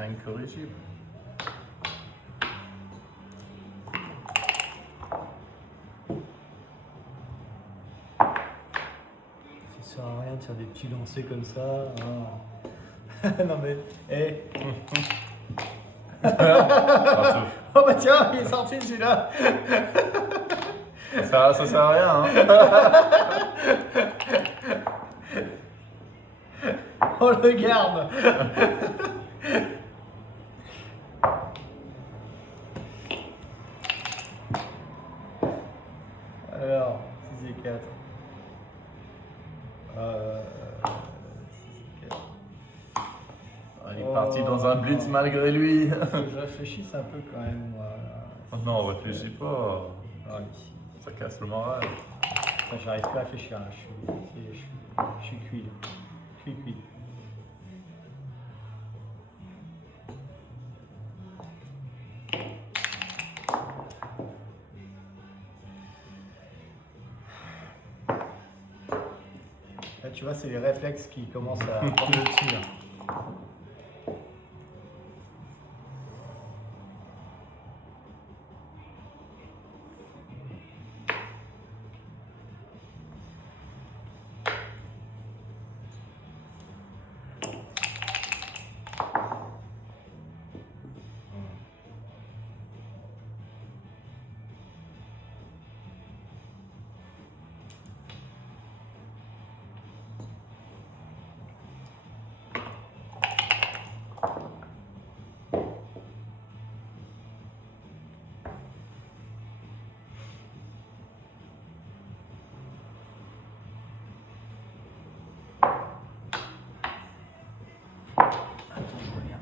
Incorrigible. Ça sert à rien de faire des petits lancers comme ça. Hein. Non mais, hé. Ah, Oh bah tiens, il est sorti celui-là. ça sert à rien, hein. On le garde. Alors, 6 et 4. 6 et 4. parti dans un blitz malgré lui. Faut que je réfléchisse un peu quand même, moi. Non, réfléchis pas. Ah, ici. Ça casse le moral. Enfin, j'arrive plus à réfléchir, là. Je suis cuit, là. Je suis cuit. Là, tu vois, c'est les réflexes qui commencent à prendre le dessus, là. Attends, je reviens.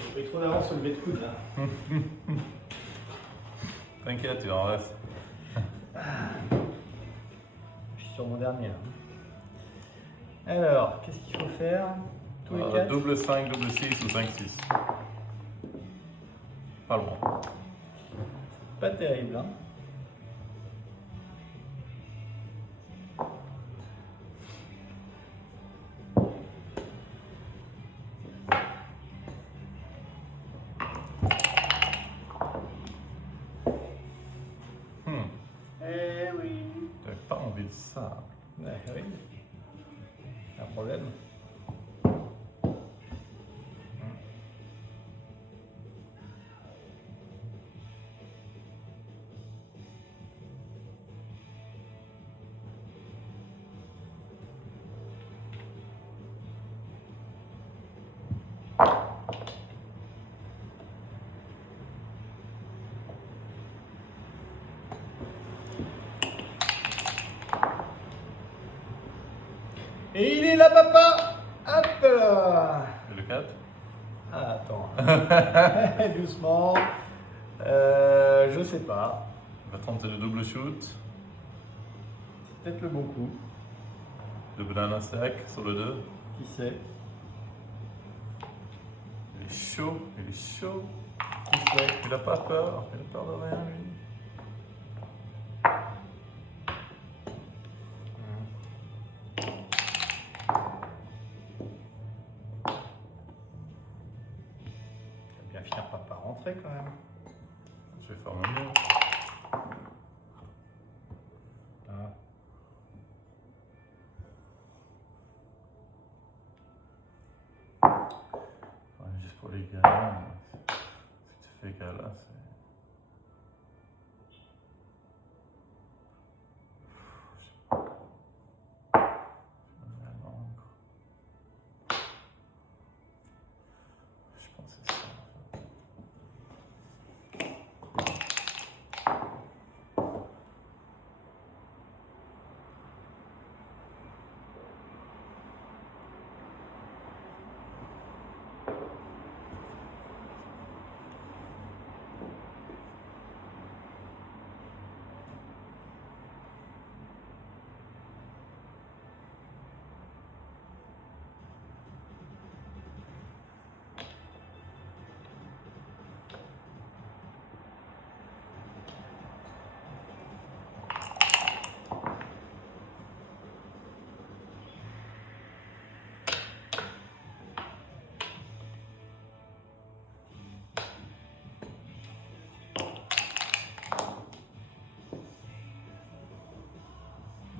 J'ai pris trop d'avance sur le lever de coude, là. T'inquiète, il en reste. Je suis sur mon dernier, là. Alors, qu'est-ce qu'il faut faire? Tous les 4? Double 5, double 6 ou 5-6. Pas loin. Pas terrible, hein. Eh oui. J'avais pas envie de ça. Ouais, oui. Un problème. Et il est là, papa. Hop là. Et le 4? Ah, attends. Doucement. Je sais pas. Il va tenter le double shoot. C'est peut-être le bon coup. Le banana stack sur le 2. Qui sait? Il est chaud, il est chaud. Qui sait? Il a pas peur, il a peur de rien lui. Il va bien finir par rentrer quand même. Je vais faire mon mieux. Ah. Ouais, juste pour les gars, si tu fais gars là, c'est. Je pense que c'est ça. En fait.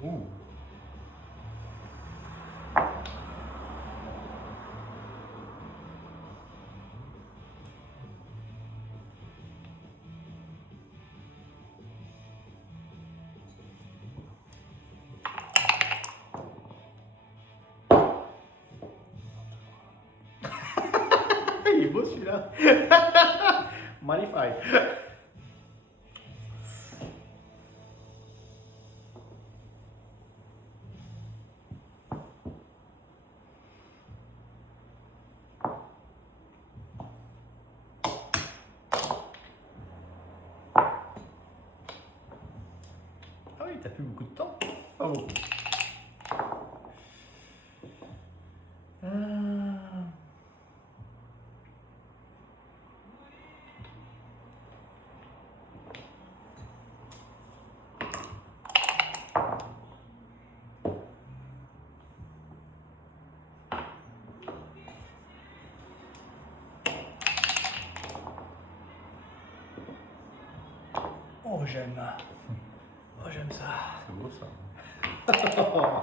Ouh. Il est beau celui-là. Magnifique. Ah oui, t'as plus beaucoup de temps. Pas beaucoup. Oh, j'aime. Oh, j'aime ça. C'est beau ça. C'est quoi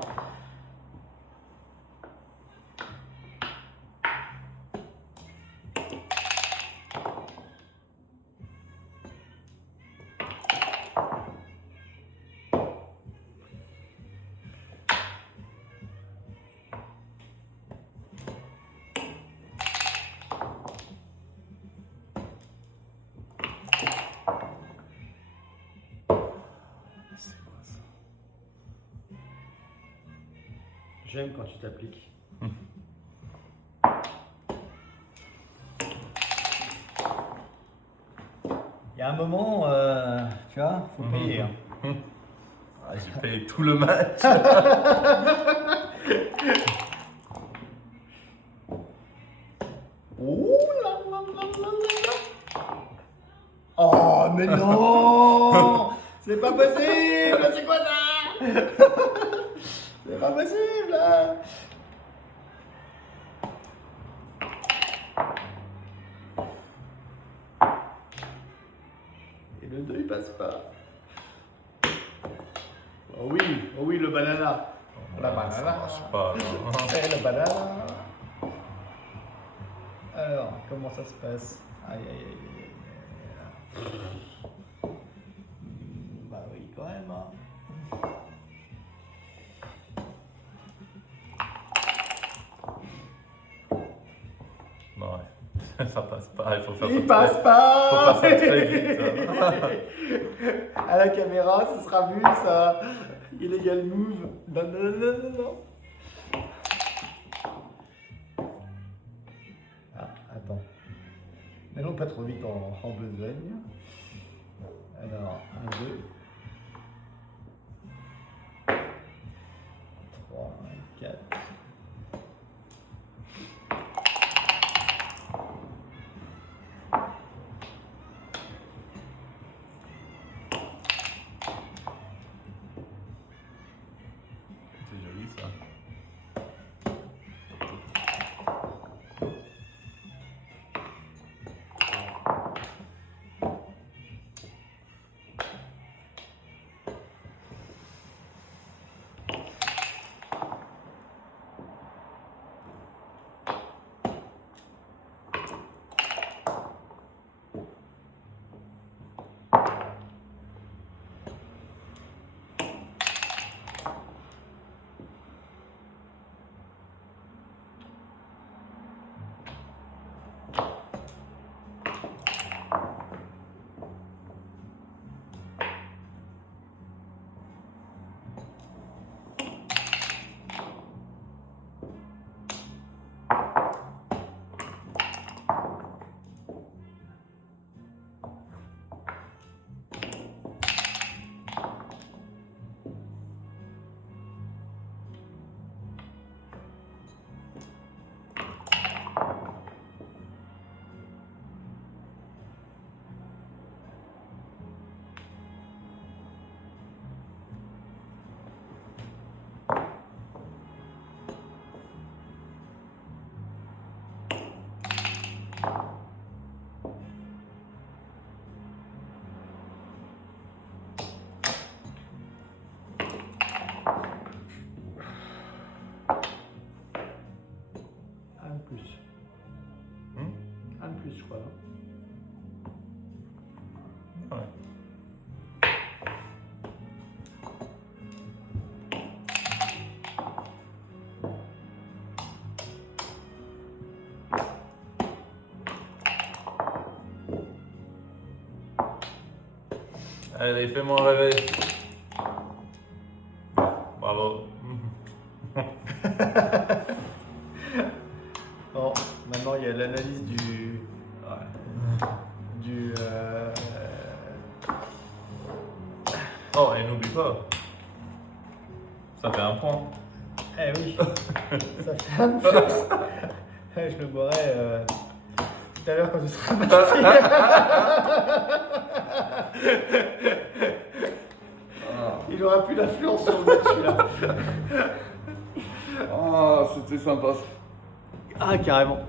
ça? J'aime quand tu t'appliques. Il y a un moment, tu vois, faut payer. Hein. Ah, j'ai payé tout le match. Oh là là là là là. Oh mais non. C'est pas possible. C'est quoi ça? C'est pas possible. Et le 2 il passe pas. Oh oui, le banana. La Ça banana. marche pas. Non. Le banana. Alors, comment ça se passe? Aïe aïe aïe aïe aïe. Bah oui, quand même. Hein. Non, ouais. Ça passe pas. Il faut faire ça. Il passe pas. Faut faire ça très vite. Hein. À la caméra, ce sera vu ça. Illegal move. Non, non, non, non, non. Ah, attends. N'allons pas trop vite en besogne. Alors, 1, 2, 3, 4. C'est joli ça. Ouais. Allez, fais-moi rêver. Bravo. Bon, maintenant il y a l'analyse du. Du. Oh, et n'oublie pas. Ça fait un point. Eh oui, ça fait un peu. Je le boirai tout à l'heure quand tu seras parti. Il aura plus d'influence sur le match celui-là. Ah, c'était sympa. Ah, carrément.